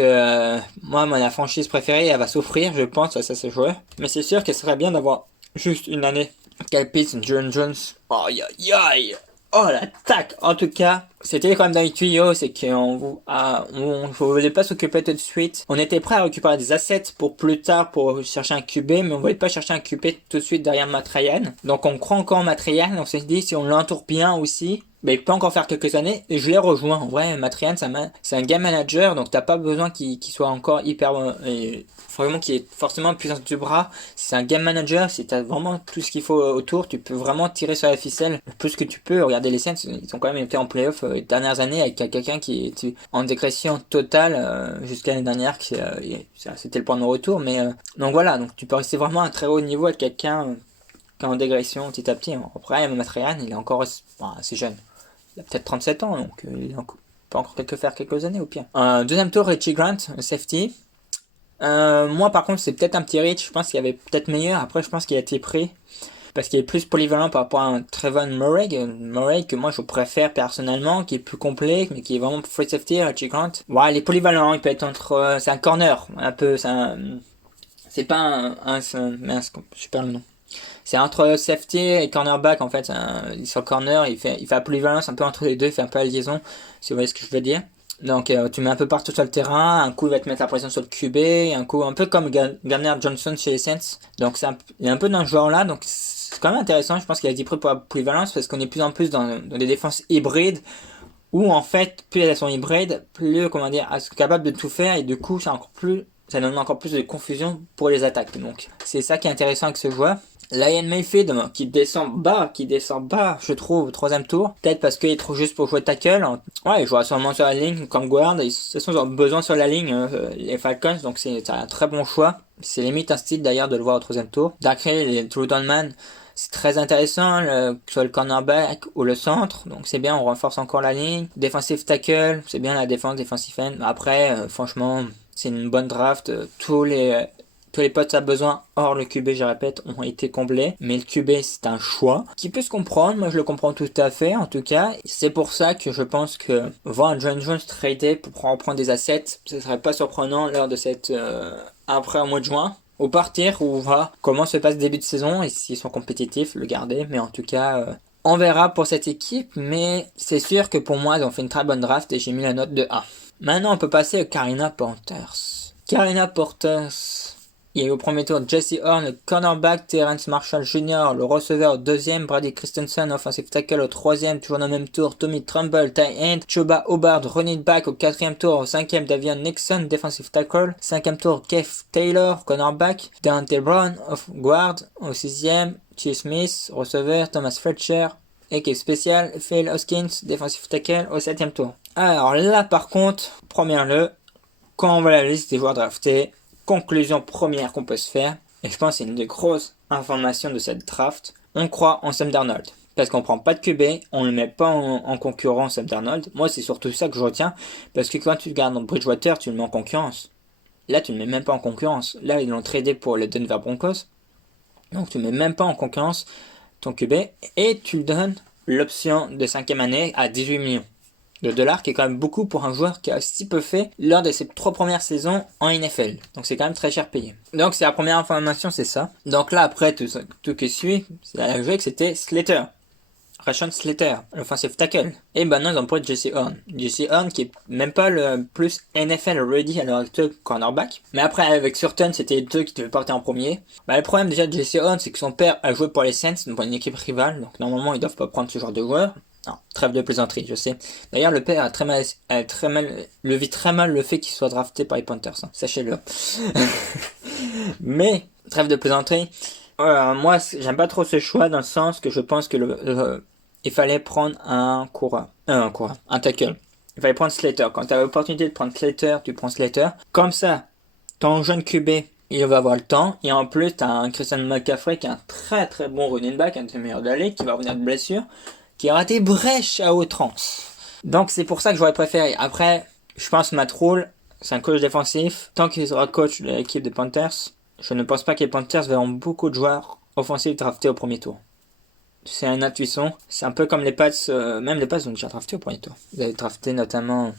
moi, la franchise préférée, elle va souffrir, je pense, face à ce joueur. Mais c'est sûr que ce serait bien d'avoir juste une année. Kyle Pitts, Jalen Jones. Aïe, aïe, aïe. Oh, l'attaque. En tout cas, c'était quand même dans les tuyaux, c'est qu'on ne voulait pas s'occuper tout de suite. On était prêt à récupérer des assets pour plus tard pour chercher un QB, mais on voulait pas chercher un QB tout de suite derrière Matt Ryan. Donc on croit encore en Matt Ryan, on s'est dit si on l'entoure bien aussi, mais il peut encore faire quelques années, et je l'ai rejoint. En vrai, Matt Ryan, c'est un game manager, donc t'as pas besoin qu'il soit encore hyper... vraiment qu'il ait forcément puissance du bras. C'est un game manager, si t'as vraiment tout ce qu'il faut autour, tu peux vraiment tirer sur la ficelle le plus que tu peux. Regardez les Saints, ils ont quand même été en playoff les dernières années avec quelqu'un qui était en décression totale jusqu'à l'année dernière, c'était le point de retour. Mais donc voilà, donc tu peux rester vraiment à un très haut niveau avec quelqu'un qui est en dégression petit à petit. Après, Matt Ryan, il est encore assez jeune. Il a peut-être 37 ans, donc il peut encore faire quelques années au pire. Deuxième tour, Richie Grant, safety. Moi par contre c'est peut-être un petit reach, je pense qu'il y avait peut-être meilleur. Après je pense qu'il a été pris parce qu'il est plus polyvalent par rapport à un Trevon Murray que moi je préfère personnellement, qui est plus complet mais qui est vraiment free safety. Richie Grant, ouais, il est polyvalent, il peut être c'est un corner un peu, c'est pas mince, je perds le nom. C'est entre safety et cornerback en fait. Il est sur le corner, il fait la polyvalence un peu entre les deux, il fait un peu la liaison, si vous voyez ce que je veux dire. Donc tu mets un peu partout sur le terrain, un coup il va te mettre la pression sur le QB, un coup un peu comme Gardner Johnson chez les Saints. Donc il est un peu dans ce genre là, donc c'est quand même intéressant. Je pense qu'il a été pris pour la polyvalence parce qu'on est de plus en plus dans des défenses hybrides où en fait plus elles sont hybrides, plus elles sont capables de tout faire, et du coup ça donne encore plus de confusion pour les attaques. Donc c'est ça qui est intéressant avec ce joueur. Ryan Mayfield qui descend bas, je trouve, au troisième tour. Peut-être parce qu'il est trop juste pour jouer tackle. Ouais, il jouera sûrement sur la ligne comme guard. De toute façon, ils ont besoin sur la ligne, les Falcons, donc c'est un très bon choix. C'est limite un style d'ailleurs de le voir au troisième tour. D'après les Drew Dollman, c'est très intéressant, soit le cornerback ou le centre. Donc c'est bien, on renforce encore la ligne. Defensive tackle, c'est bien la défense, defensive end. Après, franchement, c'est une bonne draft. Tous les postes à besoin, hors le QB, je répète, ont été comblés. Mais le QB, c'est un choix qui peut se comprendre. Moi, je le comprends tout à fait, en tout cas. C'est pour ça que je pense que voir un Jalen Jones trader pour reprendre des assets, ce serait pas surprenant lors de cette... après au mois de juin. Ou partir, ou voir comment se passe le début de saison. Et s'ils sont compétitifs, le garder. Mais en tout cas... on verra pour cette équipe. Mais c'est sûr que pour moi, ils ont fait une très bonne draft et j'ai mis la note de A. Maintenant, on peut passer à Carolina Panthers. Il y a eu au premier tour Jesse Horn, le cornerback, Terrence Marshall Jr., le receveur au deuxième, Brady Christensen, offensive tackle au troisième, toujours dans le même tour, Tommy Tremble, tight end, Chuba Hubbard, running back au quatrième tour, au cinquième, Davion Nixon, defensive tackle, cinquième tour, Keith Taylor, cornerback, Deontay Brown, off guard, au sixième, Chase Smith, receveur, Thomas Fletcher, équipe spéciale, Phil Hoskins, defensive tackle, au septième tour. Alors là par contre, quand on voit la liste des joueurs draftés, conclusion première qu'on peut se faire, et je pense que c'est une des grosses informations de cette draft, on croit en Sam Darnold. Parce qu'on prend pas de QB, on le met pas en concurrence Sam Darnold. Moi c'est surtout ça que je retiens, parce que quand tu le gardes dans Bridgewater, tu le mets en concurrence. Là tu le mets même pas en concurrence. Là ils l'ont tradé pour les Denver Broncos. Donc tu mets même pas en concurrence ton QB et tu donnes l'option de 5e année à 18 millions de dollars, qui est quand même beaucoup pour un joueur qui a si peu fait lors de ses 3 premières saisons en NFL. Donc c'est quand même très cher payé. Donc c'est la première information, c'est ça. Donc là après tout qui suit, c'est la jouer que c'était Slater. Rashawn Slater, l'offensive tackle. Et maintenant ils ont pris Jesse Horn. Jesse Horn qui est même pas le plus NFL ready à l'heure actuelle cornerback. Mais après avec Surton c'était deux qui devaient partir en premier. Le problème déjà de Jesse Horn c'est que son père a joué pour les Saints, donc une équipe rivale. Donc normalement ils doivent pas prendre ce genre de joueur. Non, trêve de plaisanterie, je sais. D'ailleurs le père le vit très mal le fait qu'il soit drafté par les Panthers. Sachez-le. Mais trêve de plaisanterie. Moi j'aime pas trop ce choix dans le sens que je pense que il fallait prendre un tackle. Il fallait prendre Slater. Quand tu as l'opportunité de prendre Slater, tu prends Slater. Comme ça, ton jeune QB, il va avoir le temps. Et en plus, tu as un Christian McCaffrey qui est un très très bon running back, un des meilleurs de la ligue, qui va revenir de blessure, qui aura des brèches à outrance. Donc c'est pour ça que j'aurais préféré. Après, je pense que Matt Rhule, c'est un coach défensif. Tant qu'il sera coach de l'équipe des Panthers, je ne pense pas que les Panthers verront beaucoup de joueurs offensifs draftés au premier tour. C'est un intuition. C'est un peu comme les Pats, même les Pats ont déjà drafté au premier tour. Ils avaient drafté notamment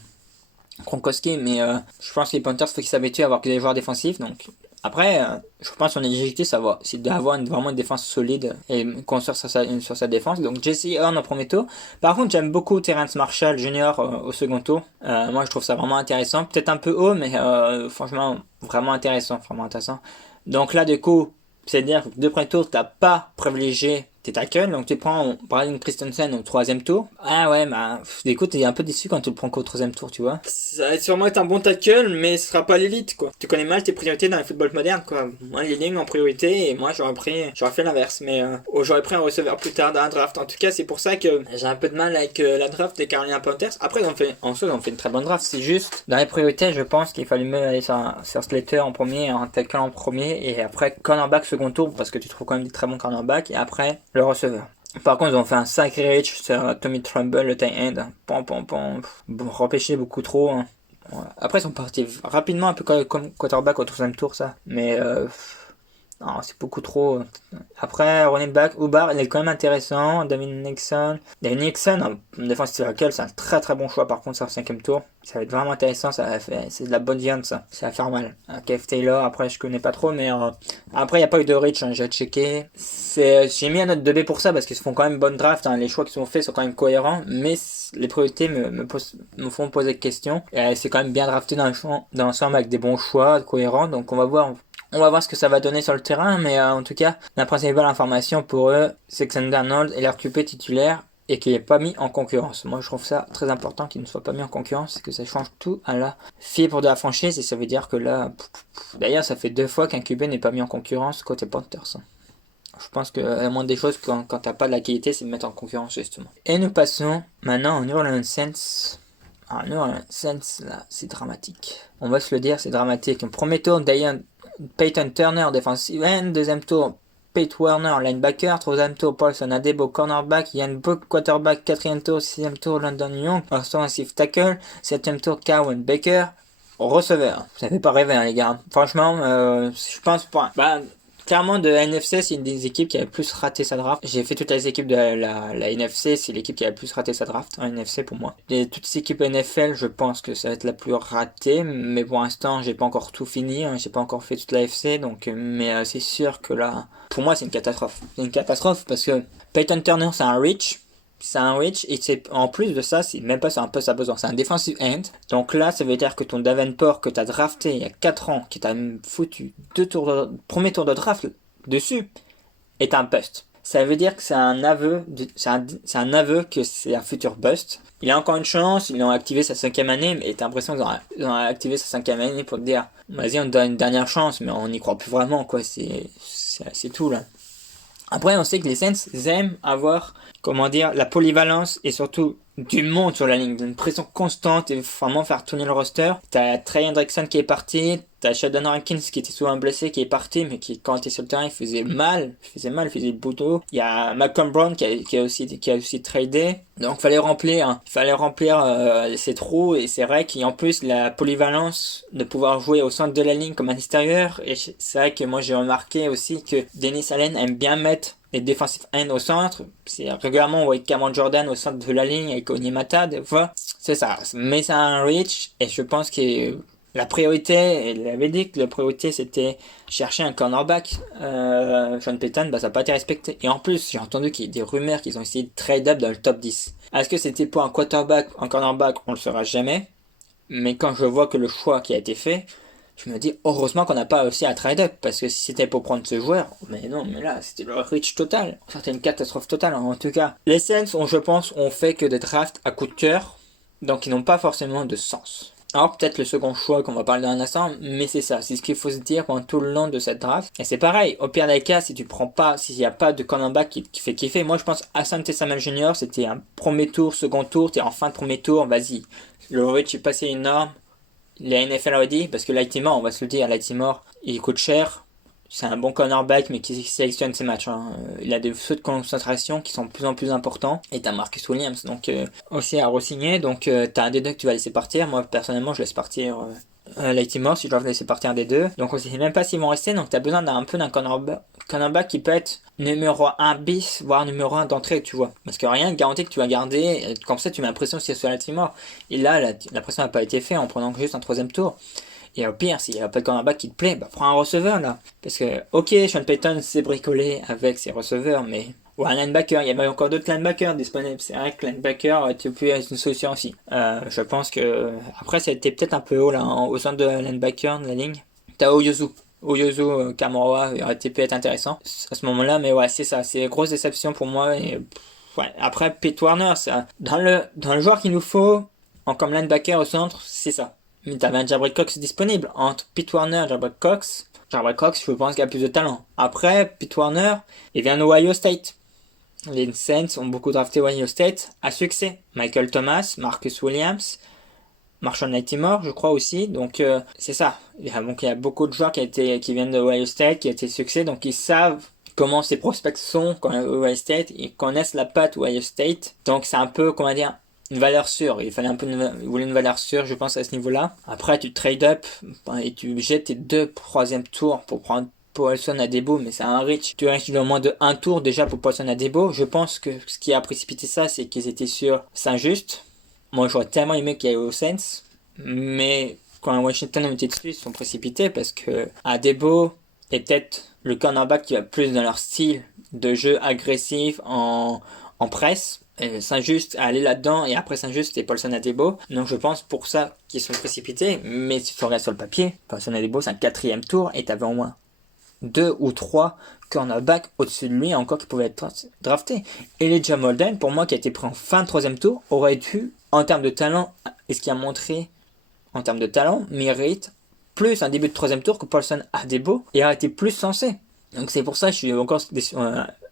Gronkowski, mais je pense que les Panthers, faut qu'ils s'habituent à avoir que des joueurs défensifs. Donc après, je pense qu'on est légitime, c'est d'avoir vraiment une défense solide et construire sur sa défense. Donc Jesse Horn au premier tour. Par contre, j'aime beaucoup Terrence Marshall Jr. Au second tour. Moi, je trouve ça vraiment intéressant. Peut-être un peu haut, mais franchement, vraiment intéressant. Donc là, du coup, c'est-à-dire que de premier tour, t'as pas privilégié tes tackles, donc tu prends par exemple Christensen au 3e tour. Ah ouais, écoute, t'es un peu déçu quand tu le prends qu'au 3e tour, tu vois. Ça va sûrement être un bon tackle, mais ce sera pas l'élite, quoi. Tu connais mal tes priorités dans le football moderne, quoi. Moi, les lignes en priorité, et moi j'aurais fait l'inverse, mais j'aurais pris un receveur plus tard dans la draft. En tout cas, c'est pour ça que j'ai un peu de mal avec la draft des Carolina Panthers. Après, ils ont fait une très bonne draft, c'est juste dans les priorités, je pense qu'il fallait mieux aller sur Slater en premier, un tackle en premier, et après cornerback second tour, parce que tu trouves quand même des très bons cornerbacks, et après le receveur. Par contre, ils ont fait un sacré reach sur Tommy Tremble, le tight end. Repêché beaucoup trop. Hein. Après, ils sont partis rapidement, un peu comme quarterback au 3e tour, ça. Mais non, c'est beaucoup trop. Après, running back, Ubar, il est quand même intéressant. David Nixon, en défense tackle, c'est un très très bon choix. Par contre, c'est au 5e tour. Ça va être vraiment intéressant. C'est de la bonne viande, ça. Ça va faire mal. Kev Taylor, après, je connais pas trop, mais après, il n'y a pas eu de reach. Hein, j'ai checké. J'ai mis un note 2B pour ça parce qu'ils se font quand même bonne draft. Hein, les choix qui sont faits sont quand même cohérents, mais les priorités me font poser des questions. Et c'est quand même bien drafté dans l'ensemble avec des bons choix cohérents. Donc, on va voir ce que ça va donner sur le terrain, mais en tout cas, la principale information pour eux, c'est que Sam Darnold est leur QB titulaire et qu'il n'est pas mis en concurrence. Moi, je trouve ça très important qu'il ne soit pas mis en concurrence, parce que ça change tout à la fibre de la franchise, et ça veut dire que là, d'ailleurs, ça fait 2 fois qu'un QB n'est pas mis en concurrence côté Panthers. Je pense que la moindre des choses, quand t'as pas de la qualité, c'est de mettre en concurrence, justement. Et nous passons maintenant aux New Orleans Saints. Alors, New Orleans Saints, là, c'est dramatique. On va se le dire, c'est dramatique. Au premier tour, Peyton Turner, defensive end. 2e tour, Peyton Warner, linebacker. 3e tour, Paulson Adebo, cornerback. Ian Book, quarterback. 4e tour, 6e tour, London Young, offensive tackle. 7e tour, Cowan Baker, receveur. Ça fait pas rêver, hein, les gars. Franchement, je pense pas. Clairement, de la NFC, c'est une des équipes qui a le plus raté sa draft. J'ai fait toutes les équipes de la NFC, c'est l'équipe qui a le plus raté sa draft en NFC pour moi. Et toutes les équipes NFL, je pense que ça va être la plus ratée, mais pour l'instant, j'ai pas encore tout fini, hein, j'ai pas encore fait toute la FC, donc, mais c'est sûr que là, pour moi, c'est une catastrophe. C'est une catastrophe parce que Peyton Turner, c'est un reach. Et en plus de ça, c'est même pas un poste à besoin, c'est un defensive end. Donc là, ça veut dire que ton Davenport que t'as drafté il y a 4 ans, qui t'a foutu premier tour de draft dessus, est un bust. Ça veut dire que c'est un aveu que c'est un futur bust. Il a encore une chance, ils l'ont activé sa 5e année, mais t'as l'impression qu'ils ont activé sa 5e année pour te dire, vas-y, on te donne une dernière chance, mais on n'y croit plus vraiment, quoi, c'est tout, là. Après, on sait que les Saints aiment avoir, la polyvalence et surtout du monde sur la ligne, d'une pression constante et vraiment faire tourner le roster. T'as Trey Hendrickson qui est parti, t'as Sheldon Rankins qui était souvent blessé, qui est parti, mais qui, quand il était sur le terrain, il faisait il faisait le boulot. Il y a Malcolm Brown qui a aussi tradé. Donc, fallait remplir ces trous, et c'est vrai qu'en plus, la polyvalence de pouvoir jouer au centre de la ligne comme à l'extérieur, et c'est vrai que moi, j'ai remarqué aussi que Dennis Allen aime bien mettre les defensive end au centre. C'est régulièrement, on voit Cameron Jordan au centre de la ligne avec Onyemata, des fois. C'est ça. Mais c'est un reach, et je pense que la priorité, il avait dit que la priorité c'était chercher un cornerback. Sean Payton, ça n'a pas été respecté. Et en plus, j'ai entendu qu'il y a des rumeurs qu'ils ont essayé de trade up dans le top 10. Est-ce que c'était pour un quarterback, un cornerback? On le saura jamais. Mais quand je vois que le choix qui a été fait, je me dis, heureusement qu'on n'a pas aussi à trade up, parce que si c'était pour prendre ce joueur, mais non, mais là, c'était le reach total. C'était une catastrophe totale, en tout cas. Les Saints, je pense, ont fait que des drafts à coup de cœur, donc ils n'ont pas forcément de sens. Alors, peut-être le second choix qu'on va parler dans un instant, mais c'est ça, c'est ce qu'il faut se dire pendant tout le long de cette draft. Et c'est pareil, au pire des cas, s'il n'y a pas de cornerback qui fait kiffer, moi je pense à Asante Samuel Jr., c'était un premier tour, second tour, t'es en fin de premier tour, vas-y. Le reach est passé énorme. Les NFL a dit, parce que Latimore, on va se le dire, Latimore, il coûte cher. C'est un bon cornerback, mais qui sélectionne ses matchs. Il a des sauts de concentration qui sont de plus en plus importants. Et t'as Marcus Williams, donc aussi à re-signer. Donc t'as un des deux que tu vas laisser partir. Moi, personnellement, je laisse partir Latimore si je dois laisser partir un des deux. Donc on sait même pas s'ils vont rester. Donc t'as besoin d'un cornerback qui peut être numéro 1 bis, voire numéro 1 d'entrée, tu vois. Parce que rien ne garantit que tu vas garder. Comme ça, tu mets la pression si c'est sur Latimore. Et là, la pression n'a pas été faite en prenant juste un troisième tour. Et au pire, s'il n'y a pas de cornerback qui te plaît, prends un receveur là. Parce que, ok, Sean Payton s'est bricolé avec ses receveurs, mais. Ou un linebacker, il y avait encore d'autres linebackers disponibles. C'est vrai que linebacker, tu peux être une solution aussi. Je pense que. Après, ça a été peut-être un peu haut là, au centre de linebacker de la ligne. T'as Oyozu Kamara, il aurait pu être intéressant à ce moment-là, mais ouais, c'est ça. C'est une grosse déception pour moi. Et, ouais. Après, Pete Warner, ça. Dans le joueur qu'il nous faut, comme linebacker au centre, c'est ça. Mais t'avais un Jabril Cox disponible. Entre Pete Warner et Jabril Cox, je pense qu'il a plus de talent. Après, Pete Warner, il vient d'Ohio State. Les Saints ont beaucoup drafté Ohio State à succès. Michael Thomas, Marcus Williams, Marshon Latimore, je crois aussi. Donc, c'est ça. Il y a beaucoup de joueurs qui viennent de Ohio State, qui ont été succès. Donc, ils savent comment ces prospects sont quand Ohio State. Ils connaissent la patte Ohio State. Donc, c'est un peu, comment dire, une valeur sûre. Il voulait une valeur sûre, je pense, à ce niveau-là. Après, tu trade up et tu jettes tes 2 troisième tours pour prendre Paulson Adebo, mais c'est un reach. Tu restes au moins de 1 tour déjà pour Paulson Adebo. Je pense que ce qui a précipité ça, c'est qu'ils étaient sur Saint-Just. Moi, j'aurais tellement aimé qu'il y ait au Saints, mais quand Washington a été dessus, ils sont précipités parce que Adebo est peut-être le cornerback qui va plus dans leur style de jeu agressif en presse. Saint-Just a allé là-dedans, et après Saint-Just c'était Paulson Adebo. Donc je pense pour ça qu'ils sont précipités. Mais si tu regardes sur le papier, Paulson Adebo c'est un 4e tour, et t'avais au moins 2 ou 3 cornerbacks au-dessus de lui encore qui pouvaient être draftés. Elijah Molden, pour moi, qui a été pris en fin de 3e tour, aurait dû, en termes de talent, et ce qu'il a montré en termes de talent, mérite plus un début de 3e tour que Paulson Adebo, et aurait été plus censé. Donc c'est pour ça que je suis encore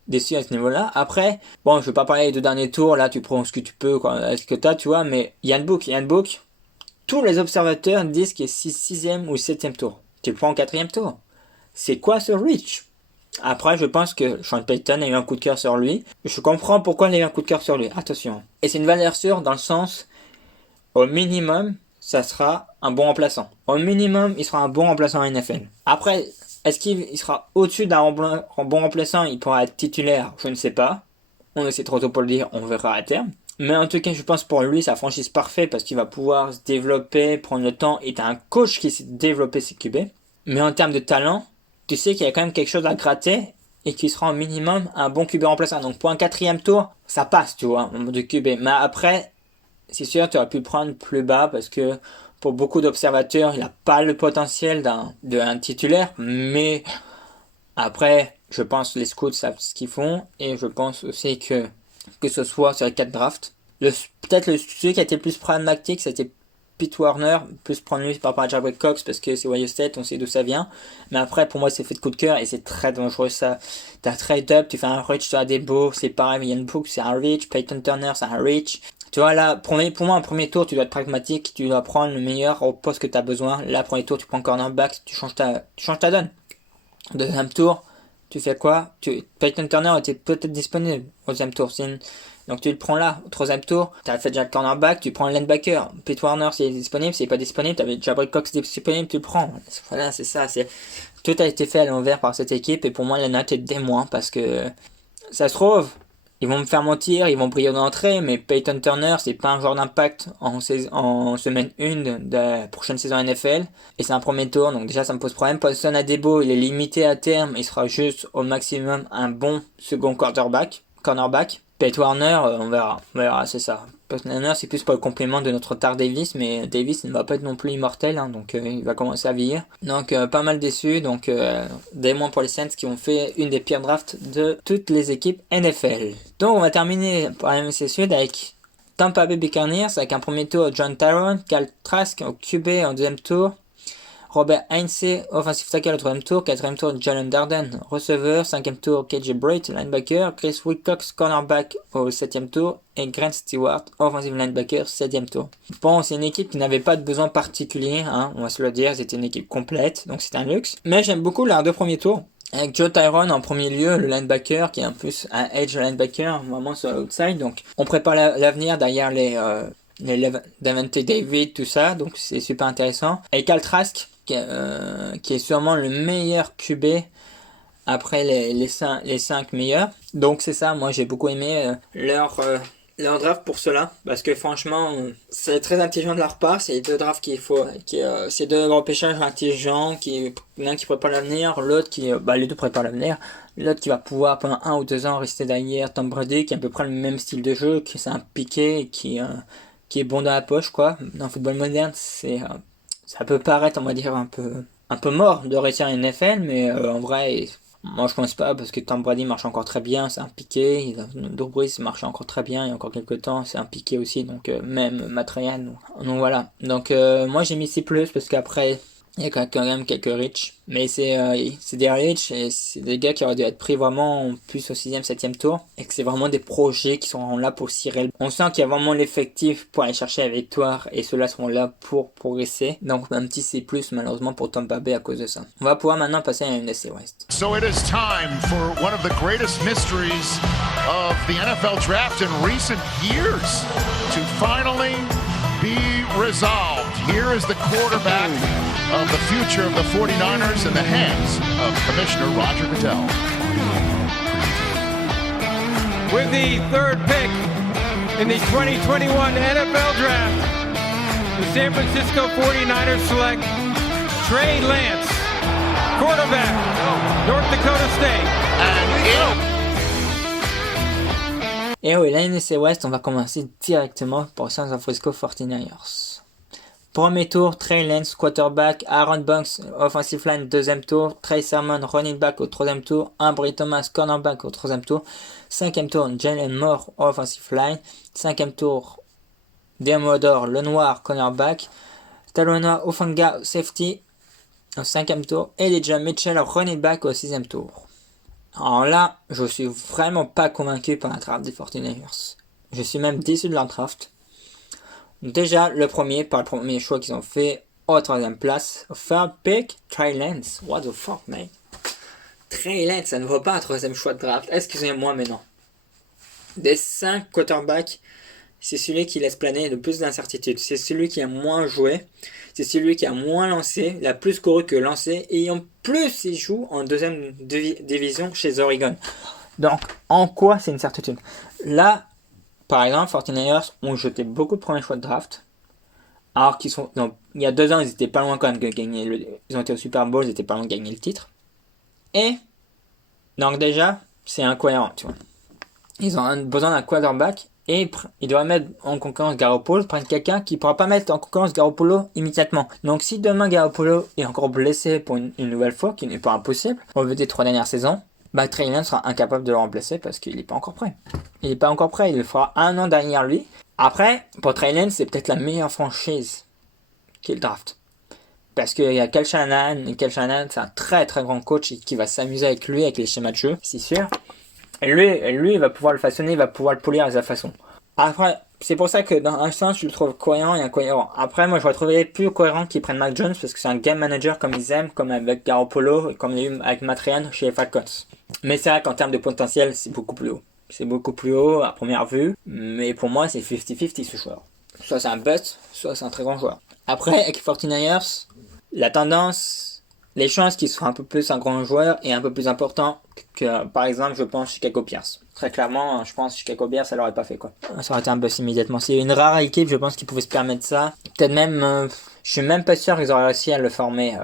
déçu à ce niveau-là. Après, bon, je vais pas parler de dernier tour, là tu prends ce que tu peux, ce que t'as, tu vois, mais Ian Book, tous les observateurs disent qu'il est 6e ou 7e tour. Tu le prends en 4e tour. C'est quoi ce reach? Après, je pense que Sean Payton a eu un coup de cœur sur lui. Je comprends pourquoi il a eu un coup de cœur sur lui. Attention. Et c'est une valeur sûre dans le sens, au minimum, ça sera un bon remplaçant. Au minimum, il sera un bon remplaçant en NFL. Après, est-ce qu'il sera au-dessus d'un bon remplaçant? Il pourra être titulaire? Je ne sais pas. On essaie trop tôt pour le dire, on verra à terme. Mais en tout cas, je pense pour lui, sa franchise parfaite parce qu'il va pouvoir se développer, prendre le temps. Et t'as un coach qui sait développer ses QB. Mais en termes de talent, tu sais qu'il y a quand même quelque chose à gratter et qu'il sera au minimum un bon QB remplaçant. Donc pour un 4e tour, ça passe, tu vois, de QB. Mais après, c'est sûr, tu aurais pu prendre plus bas parce que pour beaucoup d'observateurs, il n'a pas le potentiel d'un titulaire. Mais après, je pense que les scouts savent ce qu'ils font. Et je pense aussi que ce soit sur les 4 drafts, peut-être celui qui a été le plus pragmatique, c'était Pete Warner, plus prendre lui par rapport à Jabril Cox parce que c'est Ohio State, on sait d'où ça vient. Mais après, pour moi, c'est fait de coup de cœur et c'est très dangereux ça. T'as trade up, tu fais un reach sur Adebo, c'est pareil, Ian Book, c'est un reach, Peyton Turner, c'est un reach. Tu vois, là, pour moi, en premier tour, tu dois être pragmatique, tu dois prendre le meilleur au poste que tu as besoin. Là, premier tour, tu prends cornerback, tu changes ta donne. Deuxième tour, tu fais quoi? Peyton Turner était peut-être disponible au deuxième tour. Donc tu le prends là. Au troisième tour, tu as fait déjà le cornerback, tu prends le linebacker. Pete Warner, s'il est disponible, s'il n'est pas disponible, tu avais Jabril Cox disponible, tu le prends. Voilà, c'est ça. Tout a été fait à l'envers par cette équipe, et pour moi, la note est D-, parce que ça se trouve, ils vont me faire mentir, ils vont briller d'entrée, mais Peyton Turner, c'est pas un joueur d'impact en semaine 1 de la prochaine saison NFL, et c'est un premier tour, donc déjà ça me pose problème. Paulson Adebo, il est limité à terme, il sera juste au maximum un bon second cornerback. Pete Warner, on verra, c'est ça. Pete Warner, c'est plus pour le complément de notre Tar Davis, mais Davis ne va pas être non plus immortel, donc il va commencer à vieillir. Donc pas mal déçu, donc D- pour les Saints qui ont fait une des pires drafts de toutes les équipes NFL. Donc on va terminer par la NFC Sud avec Tampa Bay Buccaneers, avec un premier tour John Tyrone, Kyle Trask au QB en deuxième tour, Robert Heinze, offensive tackle au troisième tour, quatrième tour Jalen Darden, receveur, cinquième tour KJ Britt, linebacker, Chris Wilcox, cornerback au septième tour, et Grant Stewart, offensive linebacker, septième tour. Bon, c'est une équipe qui n'avait pas de besoin particulier, on va se le dire, c'était une équipe complète, donc c'est un luxe. Mais j'aime beaucoup leurs deux premiers tours, avec Joe Tyrone en premier lieu, le linebacker, qui est en plus un edge linebacker, vraiment sur l'outside, donc on prépare l'avenir derrière les Davante David, tout ça, donc c'est super intéressant. Et Kyle Trask, qui est sûrement le meilleur QB après les 5 meilleurs. Donc c'est ça, moi j'ai beaucoup aimé leur draft pour cela, parce que franchement c'est très intelligent de leur part. C'est deux drafts c'est deux repêchages intelligents, l'un qui prépare l'avenir, l'autre les deux préparent l'avenir, l'autre qui va pouvoir pendant 1 ou 2 ans rester derrière Tom Brady, qui a à peu près le même style de jeu, qui c'est un piqué, qui est bon dans la poche, quoi. Dans le football moderne, ça peut paraître, on va dire, un peu mort de réussir une NFL, mais en vrai, moi je pense pas, parce que Tom Brady marche encore très bien, c'est un piqué, Drew Brees marche encore très bien, il y a encore quelques temps, c'est un piqué aussi, donc même Matt Ryan, donc voilà. Donc moi j'ai mis C+, parce qu'après, il y a quand même quelques riches, mais c'est des riches, et c'est des gars qui auraient dû être pris vraiment plus au 6e, 7e tour, et que c'est vraiment des projets qui seront là pour cirer. On sent qu'il y a vraiment l'effectif pour aller chercher la victoire, et ceux-là seront là pour progresser. Donc un petit C+, malheureusement pour Tampa Bay à cause de ça. On va pouvoir maintenant passer à la NFC West. So it is time for one of the greatest mysteries of the NFL draft in recent years to finally be resolved. Here is the quarterback of the future of the 49ers in the hands of Commissioner Roger Goodell. With the third pick in the 2021 NFL Draft, the San Francisco 49ers select Trey Lance, quarterback, North Dakota State. Et oui, la NFC West, on va commencer directement pour San Francisco 49ers. Premier tour, Trey Lance, quarterback, Aaron Banks, offensive line, deuxième tour, Trey Sermon, running back au troisième tour, Ambry Thomas, cornerback au troisième tour, cinquième tour, Jalen Moore, offensive line, cinquième tour, Diamodor, le noir, cornerback, Talanoa Ofanga, safety, au cinquième tour, et Elijah Mitchell, running back au sixième tour. Alors là, je suis vraiment pas convaincu par la draft des 49ers. Je suis même déçu de leur draft. Déjà, le premier choix qu'ils ont fait, au troisième place, third pick, Trey Lance. What the fuck, man? Trey Lance, ça ne vaut pas un troisième choix de draft. Excusez-moi, mais non. Des 5 quarterbacks, c'est celui qui laisse planer le plus d'incertitudes. C'est celui qui a moins joué. C'est celui qui a moins lancé, la plus couru que lancé. Et en plus, il joue en deuxième division chez Oregon. Donc, en quoi c'est une certitude? Là, par exemple, 49ers ont jeté beaucoup de premiers choix de draft. Alors qu'ils sont. Non, il y a 2 ans, ils étaient pas loin quand même de gagner. Ils ont été au Super Bowl, ils étaient pas loin de gagner le titre. Et. Donc, déjà, c'est incohérent, tu vois. Ils ont besoin d'un quarterback. Et ils doivent mettre en concurrence Garoppolo. Ils prennent quelqu'un qui ne pourra pas mettre en concurrence Garoppolo immédiatement. Donc, si demain Garoppolo est encore blessé pour une nouvelle fois, qui n'est pas impossible, au vu des 3 dernières saisons, Trey Lance sera incapable de le remplacer parce qu'il n'est pas encore prêt. Il n'est pas encore prêt, il le fera 1 an derrière lui. Après, pour Trey Lance, c'est peut-être la meilleure franchise qu'il draft. Parce qu'il y a Kyle Shanahan, et Kyle Shanahan, c'est un très très grand coach qui va s'amuser avec lui, avec les schémas de jeu, c'est sûr. Et lui, il va pouvoir le façonner, il va pouvoir le polir à sa façon. Après, c'est pour ça que dans un sens, je le trouve cohérent et incohérent. Après, moi, je trouver plus cohérent qu'ils prennent Mac Jones parce que c'est un game manager comme ils aiment, comme avec Garoppolo et comme il y a eu avec Matt Ryan chez les Falcons. Mais c'est vrai qu'en termes de potentiel, c'est beaucoup plus haut. C'est beaucoup plus haut à première vue, mais pour moi, c'est 50-50 ce joueur. Soit c'est un bust, soit c'est un très grand joueur. Après, avec 49ers, la tendance, les chances qu'il soit un peu plus un grand joueur est un peu plus important que par exemple, je pense, Chicago Bears. Très clairement, je pense Chicago Bears, ça l'aurait pas fait quoi. Ça aurait été un bust immédiatement. C'est une rare équipe, je pense, qui pouvait se permettre ça. Peut-être même, je suis même pas sûr qu'ils auraient réussi à le former.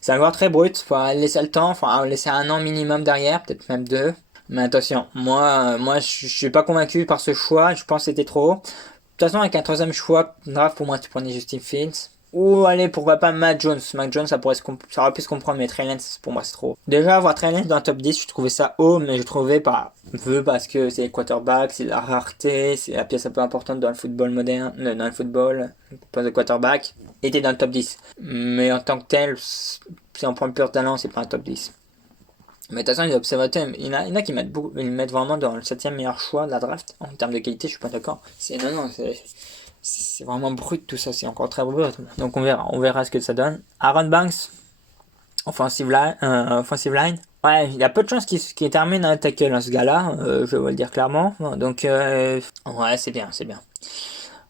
C'est un joueur très brut, faut laisser le temps, faut laisser un an minimum derrière, peut-être même 2. Mais attention, moi, je suis pas convaincu par ce choix, je pense que c'était trop haut. De toute façon, avec un 3ème choix draft, pour moi, tu prenais Justin Fields. Ou allez, pourquoi pas Mac Jones. Mac Jones, ça aurait pu se comprendre, mais Trey Lance, pour moi, c'est trop haut. Déjà, avoir Trey Lance dans le top 10, je trouvais ça haut, mais je trouvais pas parce que c'est les quarterbacks, c'est la rareté, c'est la pièce un peu importante dans le football moderne, dans le football, le poste de quarterback, était dans le top 10. Mais en tant que tel, si on prend le pur talent, c'est pas un top 10. Mais de toute façon, les observateurs, il y en a qui ils mettent vraiment dans le 7ème meilleur choix de la draft. En termes de qualité, je suis pas d'accord. C'est vraiment brut tout ça, c'est encore très brut. Donc on verra ce que ça donne. Aaron Banks, offensive line. Ouais, il y a peu de chances qu'il termine un tackle dans ce gars-là, je vais le dire clairement. Donc ouais, c'est bien.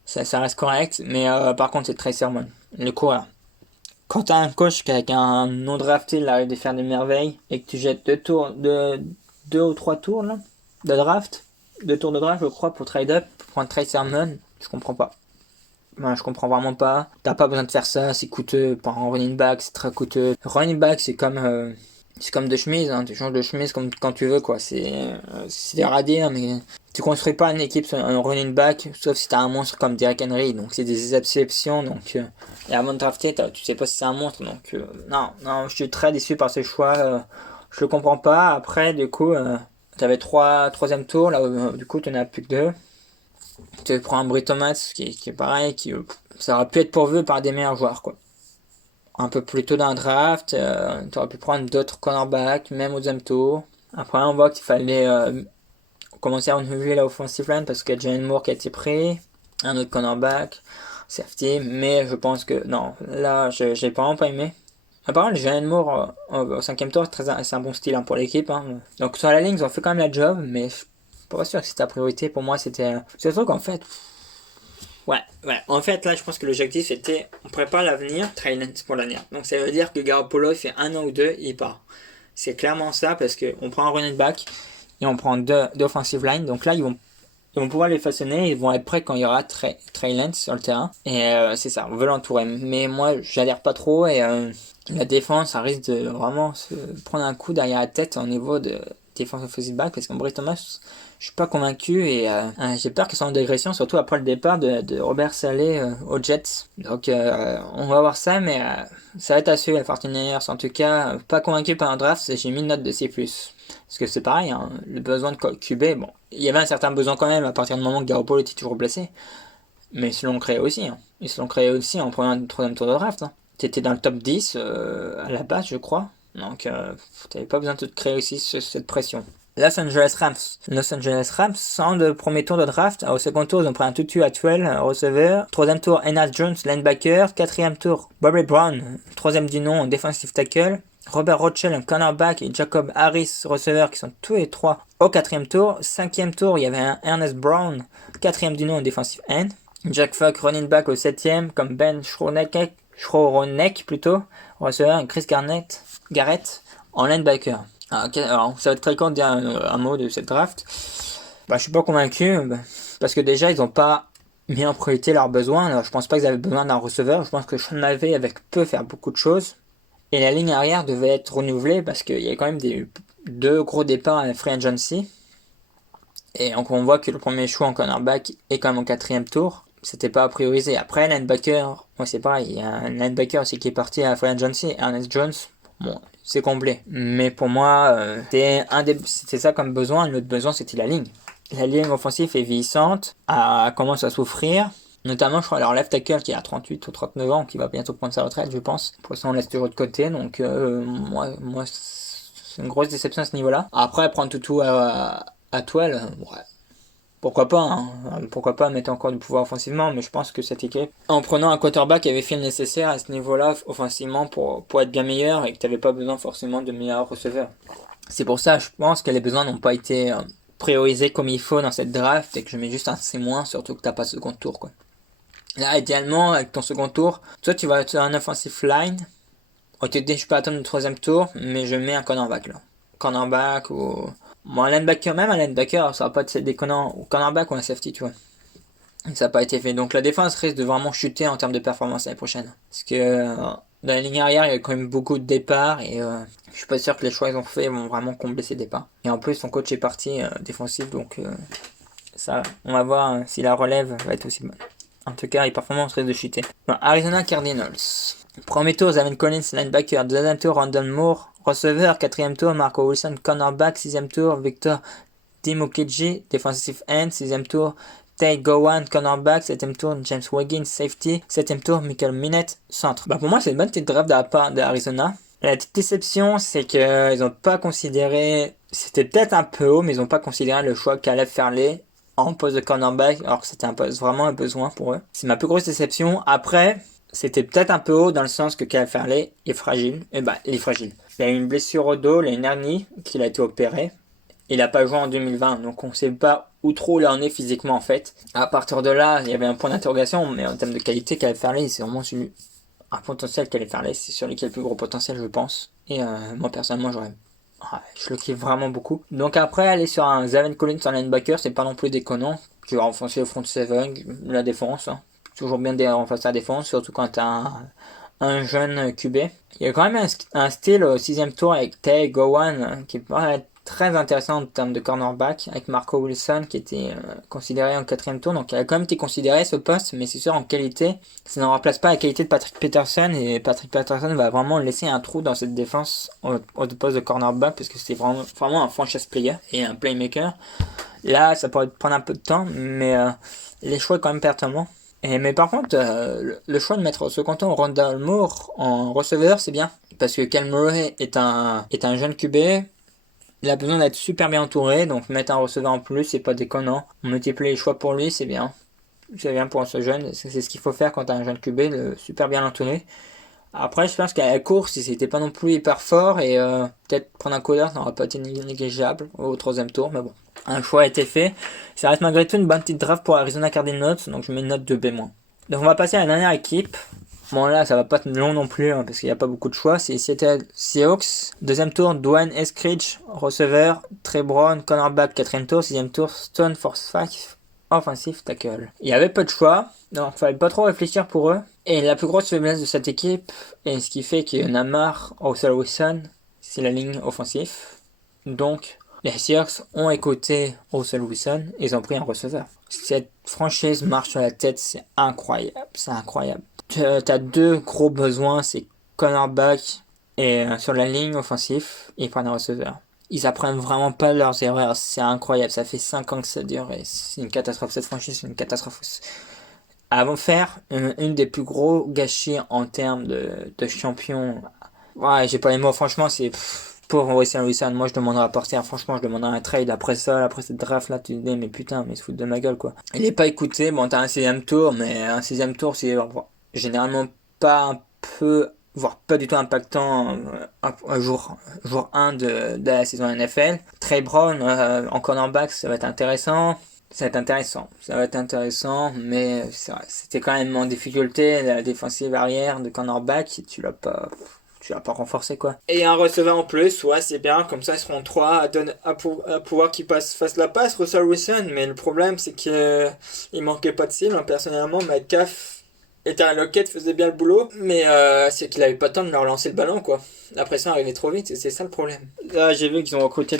Ça reste correct, mais par contre c'est très sermon. Le coureur. Quand t'as un coach qui avec un non drafté il arrive de faire des merveilles et que tu jettes 2 ou 3 tours là, de draft, 2 tours de draft je crois pour trade up, pour prendre Trey Sermon, je comprends pas. Je comprends vraiment pas. T'as pas besoin de faire ça, c'est coûteux. Pour un running back, c'est très coûteux. Running back, c'est comme de chemise, hein. Tu changes de chemise comme quand tu veux, quoi. C'est radis, mais tu construis pas une équipe sur un running back, sauf si t'as un monstre comme Derrick Henry. Donc c'est des exceptions. Donc et avant de drafter, tu sais pas si c'est un monstre. Donc non, je suis très déçu par ce choix. Je le comprends pas. Après, du coup, t'avais 3ème tour, là, du coup, tu n'en as plus que 2. Tu prends un Brit Thomas qui est pareil, ça aurait pu être pourvu par des meilleurs joueurs quoi. Un peu plus tôt dans le draft, tu aurais pu prendre d'autres cornerbacks, même au 2ème tour. Après on voit qu'il fallait commencer à renouveler la offensive line parce qu'il y a Jalen Moore qui a été pris, un autre cornerback, safety, mais je pense que non, là j'ai vraiment pas aimé. Apparemment Jalen Moore au 5ème tour c'est un bon style hein, pour l'équipe. Hein. Donc sur la ligne ils ont fait quand même la job, mais pas sûr que c'était ta priorité. Pour moi c'était ce truc en fait. Ouais. En fait là je pense que l'objectif c'était on prépare l'avenir, Trey Lance pour l'avenir. Donc ça veut dire que Garoppolo il fait 1 an ou 2 il part. C'est clairement ça parce que on prend un running back et on prend deux offensive line. Donc là ils vont pouvoir les façonner, ils vont être prêts quand il y aura Trey Lance sur le terrain. Et c'est ça, on veut l'entourer. Mais moi j'adhère pas trop et la défense ça risque de vraiment se prendre un coup derrière la tête au niveau de défense offensive back parce qu'en Brit Thomas je suis pas convaincu et j'ai peur qu'il soit en dégression surtout après le départ de Robert Saleh aux Jets. Donc on va voir ça mais ça va être à suivre les 49ers. En tout cas pas convaincu par un draft, j'ai mis une note de C+. Parce que c'est pareil, hein, le besoin de QB, bon, il y avait un certain besoin quand même à partir du moment que Garoppolo était toujours blessé. Mais ils se l'ont créé aussi. Hein. Ils se l'ont créé aussi en prenant le 3ème tour de draft. Hein. T'étais dans le top 10 à la base, je crois. Donc t'avais pas besoin de te créer aussi cette pression. Los Angeles Rams, sans de premier tour de draft. Au 2nd tour, ils ont pris un Tutu Atwell, receveur. 3ème tour, Enas Jones, linebacker. 4ème tour, Bobby Brown, 3ème du nom, defensive tackle. Robert Rochelle, un cornerback, et Jacob Harris, receveur, qui sont tous les 3 au 4ème tour. 5ème tour, il y avait un Ernest Brown, 4ème du nom, defensive end. Jack Falk, running back au 7ème, comme Ben Schronek plutôt, receveur, et Chris Garrett, en linebacker. Alors, ça va être très court de dire un mot de cette draft. Je suis pas convaincu, parce que déjà, ils ont pas mis en priorité leurs besoins. Alors, je pense pas qu'ils avaient besoin d'un receveur. Je pense que Sean McVay, avec peut faire beaucoup de choses. Et la ligne arrière devait être renouvelée parce qu'il y a quand même 2 gros départs à la free agency. Et donc on voit que le premier choix en cornerback est quand même au 4ème tour. C'était pas à prioriser. Après, linebacker, moi c'est pareil. Il y a un linebacker aussi qui est parti à la free agency, Ernest Jones. Bon, c'est complet. Mais pour moi, c'était ça comme besoin. L'autre besoin, c'était la ligne. La ligne offensive est vieillissante, commence à souffrir. Notamment, je crois, leur left tackle qui a 38 ou 39 ans, qui va bientôt prendre sa retraite, je pense. Pour ça, on laisse toujours de côté. Donc, moi, c'est une grosse déception à ce niveau-là. Après, prendre Tutu à Atwell, ouais. Pourquoi pas, hein. Pourquoi pas mettre encore du pouvoir offensivement, mais je pense que cette équipe, en prenant un quarterback, avait fait le nécessaire à ce niveau-là offensivement pour être bien meilleur et que tu n'avais pas besoin forcément de meilleurs receveurs. C'est pour ça, je pense que les besoins n'ont pas été priorisés comme il faut dans cette draft et que je mets juste un C-, surtout que t'as pas de second tour, quoi. Là, idéalement, avec ton second tour, toi tu vas être un offensive line. Ok, je peux attendre le 3e tour, mais je mets un cornerback là. Cornerback ou... Bon, un linebacker, même un linebacker, ça va pas être déconnant. Ou cornerback ou un safety, tu vois. Et ça n'a pas été fait. Donc la défense risque de vraiment chuter en termes de performance l'année prochaine. Parce que dans la ligne arrière, il y a quand même beaucoup de départs et je suis pas sûr que les choix qu'ils ont fait vont vraiment combler ces départs. Et en plus, son coach est parti défensif, donc ça, on va voir si la relève va être aussi bonne. En tout cas, les performances risquent de chuter. Bon, Arizona Cardinals. Premier tour, Zaven Collins, linebacker. Deuxième tour, Rondon Moore, receveur. Quatrième tour, Marco Wilson, cornerback. Sixième tour, Victor Dimukeje, defensive end. Sixième tour, Tay Gowan, cornerback. Septième tour, James Wiggins, safety. Septième tour, Michael Minette, centre. Bah pour moi, c'est une bonne petite draft de la part d'Arizona. La petite déception, c'est qu'ils n'ont pas considéré... C'était peut-être un peu haut, mais ils n'ont pas considéré le choix qu'allait faire les en poste de cornerback, alors que c'était vraiment un besoin pour eux. C'est ma plus grosse déception. Après, c'était peut-être un peu haut dans le sens que Caleb Farley est fragile. Et bah, il est fragile. Il a eu une blessure au dos, il a une hernie, qu'il a été opéré. Il n'a pas joué en 2020, donc on ne sait pas où trop il en est physiquement en fait. À partir de là, il y avait un point d'interrogation, mais en termes de qualité, Caleb Farley, c'est vraiment un potentiel Caleb Farley. C'est sur lui qui a le plus gros potentiel, je pense. Et moi, personnellement, je le kiffe vraiment beaucoup. Donc après, aller sur un Zaven Collins en linebacker, c'est pas non plus déconnant. Tu vas renforcer le front 7, la défense. Hein. Toujours bien de renforcer la défense, surtout quand t'as un jeune QB. Il y a quand même un style au 6e tour avec Tay Gowan qui est très intéressant en termes de cornerback, avec Marco Wilson qui était considéré en 4e tour. Donc il a quand même été considéré ce poste, mais c'est sûr en qualité, ça ne remplace pas la qualité de Patrick Peterson, et Patrick Peterson va vraiment laisser un trou dans cette défense au poste de cornerback, parce que c'est vraiment un franchise player et un playmaker. Là, ça pourrait prendre un peu de temps, mais les choix quand même pertinents. Mais par contre, le choix de mettre au second tour Rondon Moore en receveur, c'est bien, parce que Kyle Murray est un jeune QB. Il a besoin d'être super bien entouré, donc mettre un receveur en plus, c'est pas déconnant. On multiplie les choix pour lui, c'est bien. C'est bien pour ce jeune, c'est ce qu'il faut faire quand t'as un jeune QB, de super bien l'entourer. Après, je pense qu'à la course, il n'était pas non plus hyper fort, et peut-être prendre un codeur, ça n'aurait pas été négligeable au 3e tour, mais bon. Un choix a été fait. Ça reste malgré tout une bonne petite draft pour Arizona Cardinals, donc je mets une note de B-. Donc on va passer à la dernière équipe. Bon là, ça va pas être long non plus, hein, parce qu'il n'y a pas beaucoup de choix. C'est Seattle Seahawks. 2e tour, Dwayne Eskridge, receveur. Trey Brown, cornerback. 4e tour. 6e tour, Stone Forsythe, offensive tackle. Il y avait peu de choix, donc il fallait pas trop réfléchir pour eux. Et la plus grosse faiblesse de cette équipe, et ce qui fait qu'il y en a marre, Russell Wilson, c'est la ligne offensive. Donc, les Seahawks ont écouté Russell Wilson et ils ont pris un receveur. Cette franchise marche sur la tête, c'est incroyable. C'est incroyable. T'as deux gros besoins, c'est cornerback et sur la ligne offensive, ils prennent un receveur. Ils apprennent vraiment pas leurs erreurs, c'est incroyable. Ça fait 5 ans que ça dure et c'est une catastrophe. Cette franchise, c'est une catastrophe. Avant de faire une des plus gros gâchis en termes de champion. Ouais, j'ai pas les mots, franchement, c'est... Pour Russell Wilson, moi je demanderais à partir, franchement je demanderais un trade après ça, après cette draft là, tu te dis mais putain, mais il se fout de ma gueule quoi. Il est pas écouté, bon t'as un 6e tour, mais un 6e tour c'est généralement pas voire pas du tout impactant jour 1 de la saison NFL. Trey Brown en cornerback, ça va être intéressant, mais c'est vrai, c'était quand même en difficulté, la défensive arrière de cornerback, tu l'as pas renforcé quoi. Et un receveur en plus, ouais c'est bien, comme ça ils seront 3 à pouvoir qu'ils fassent la passe, Russell Wilson, mais le problème c'est que il manquait pas de cible, personnellement. Metcalf était un Lockett, faisait bien le boulot, mais c'est qu'il avait pas le temps de leur lancer le ballon quoi. La pression arrivait trop vite, et c'est ça le problème. Là j'ai vu qu'ils ont recruté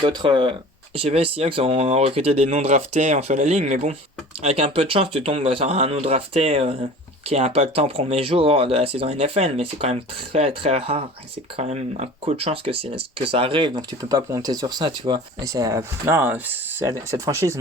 j'ai vu ici qu'ils ont recruté des non draftés sur la ligne, mais bon, avec un peu de chance tu tombes sur un non drafté qui est impactant au premier jour de la saison NFL, mais c'est quand même très très rare. C'est quand même un coup de chance que ça arrive, donc tu peux pas compter sur ça, tu vois. Et cette franchise,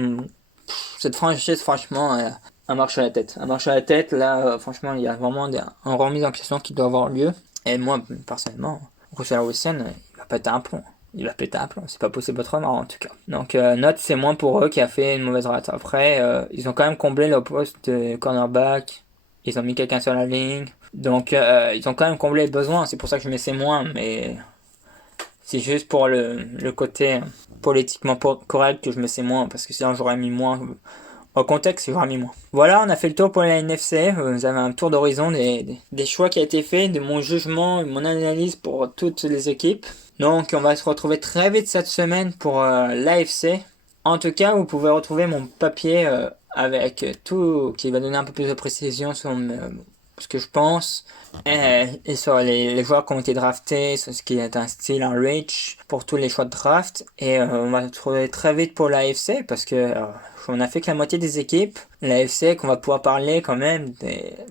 franchement, un marche à la tête. Là, franchement, il y a vraiment une remise en question qui doit avoir lieu. Et moi, personnellement, Russell Wilson, il va péter un plomb. il va péter un plomb, c'est pas possible autrement en tout cas. Donc note c'est moins pour eux qui a fait une mauvaise rate. Après ils ont quand même comblé le poste de cornerback, ils ont mis quelqu'un sur la ligne, donc ils ont quand même comblé le besoin, c'est pour ça que je mets c'est moins, mais c'est juste pour le côté politiquement correct que je mets c'est moins, parce que sinon j'aurais mis moins. Au contexte, j'aurais mis moins. Voilà, on a fait le tour pour la NFC. Vous avez un tour d'horizon des choix qui a été fait, de mon jugement et mon analyse pour toutes les équipes. Donc, on va se retrouver très vite cette semaine pour l'AFC. En tout cas, vous pouvez retrouver mon papier avec tout, qui va donner un peu plus de précision sur ce que je pense, et sur les joueurs qui ont été draftés, sur ce qui est un style, un reach pour tous les choix de draft. Et on va se retrouver très vite pour l'AFC, parce que on a fait que la moitié des équipes. L'AFC, qu'on va pouvoir parler quand même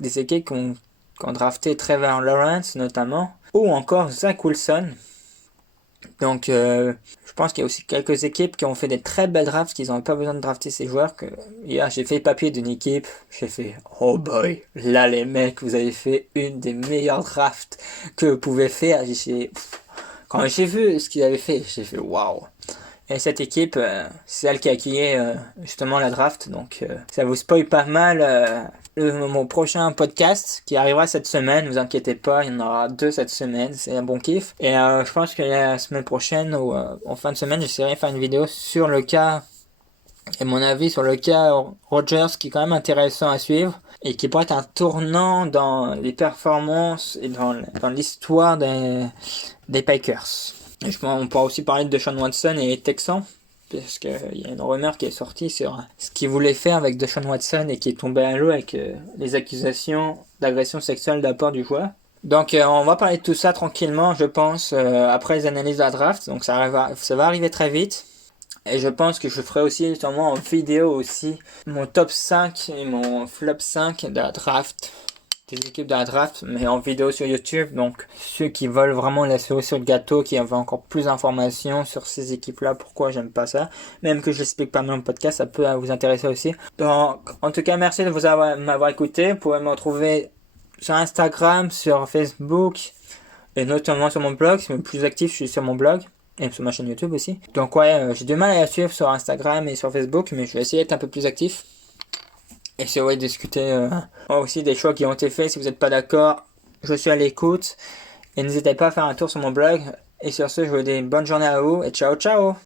des équipes qui ont drafté Trevor Lawrence notamment, ou encore Zach Wilson. Donc je pense qu'il y a aussi quelques équipes qui ont fait des très belles drafts, qu'ils n'ont pas besoin de drafter ces joueurs. Hier j'ai fait le papier d'une équipe, j'ai fait oh boy, là les mecs, vous avez fait une des meilleures drafts que vous pouvez faire. Quand j'ai vu ce qu'ils avaient fait, j'ai fait waouh. Et cette équipe, c'est celle qui a accueilli justement la draft, donc ça vous spoil pas mal mon prochain podcast qui arrivera cette semaine. Vous inquiétez pas, il y en aura 2 cette semaine, c'est un bon kiff. Et je pense que la semaine prochaine ou en fin de semaine, j'essaierai de faire une vidéo sur le cas et mon avis sur le cas Rodgers, qui est quand même intéressant à suivre et qui pourrait être un tournant dans les performances et dans l'histoire des Packers. Et on pourra aussi parler de Deshaun Watson et les Texans, parce qu'il y a une rumeur qui est sortie sur ce qu'ils voulaient faire avec Deshaun Watson et qui est tombé à l'eau avec les accusations d'agression sexuelle de la part du joueur. Donc on va parler de tout ça tranquillement, je pense, après les analyses de la draft. Donc ça va arriver très vite. Et je pense que je ferai aussi sûrement en vidéo aussi mon top 5 et mon flop 5 de la draft. Des équipes de la draft, mais en vidéo sur YouTube. Donc ceux qui veulent vraiment la cerise sur le gâteau, qui veulent encore plus d'informations sur ces équipes là, pourquoi j'aime pas ça, même que je l'explique pas dans le podcast, ça peut vous intéresser aussi. Donc en tout cas, merci de m'avoir écouté. Vous pouvez me retrouver sur Instagram, sur Facebook et notamment sur mon blog. Si je suis plus actif, je suis sur mon blog et sur ma chaîne YouTube aussi. Donc ouais, j'ai du mal à la suivre sur Instagram et sur Facebook, mais je vais essayer d'être un peu plus actif. Et si vous voulez discuter aussi des choix qui ont été faits, si vous n'êtes pas d'accord, je suis à l'écoute. Et n'hésitez pas à faire un tour sur mon blog. Et sur ce, je vous dis bonne journée à vous et ciao ciao!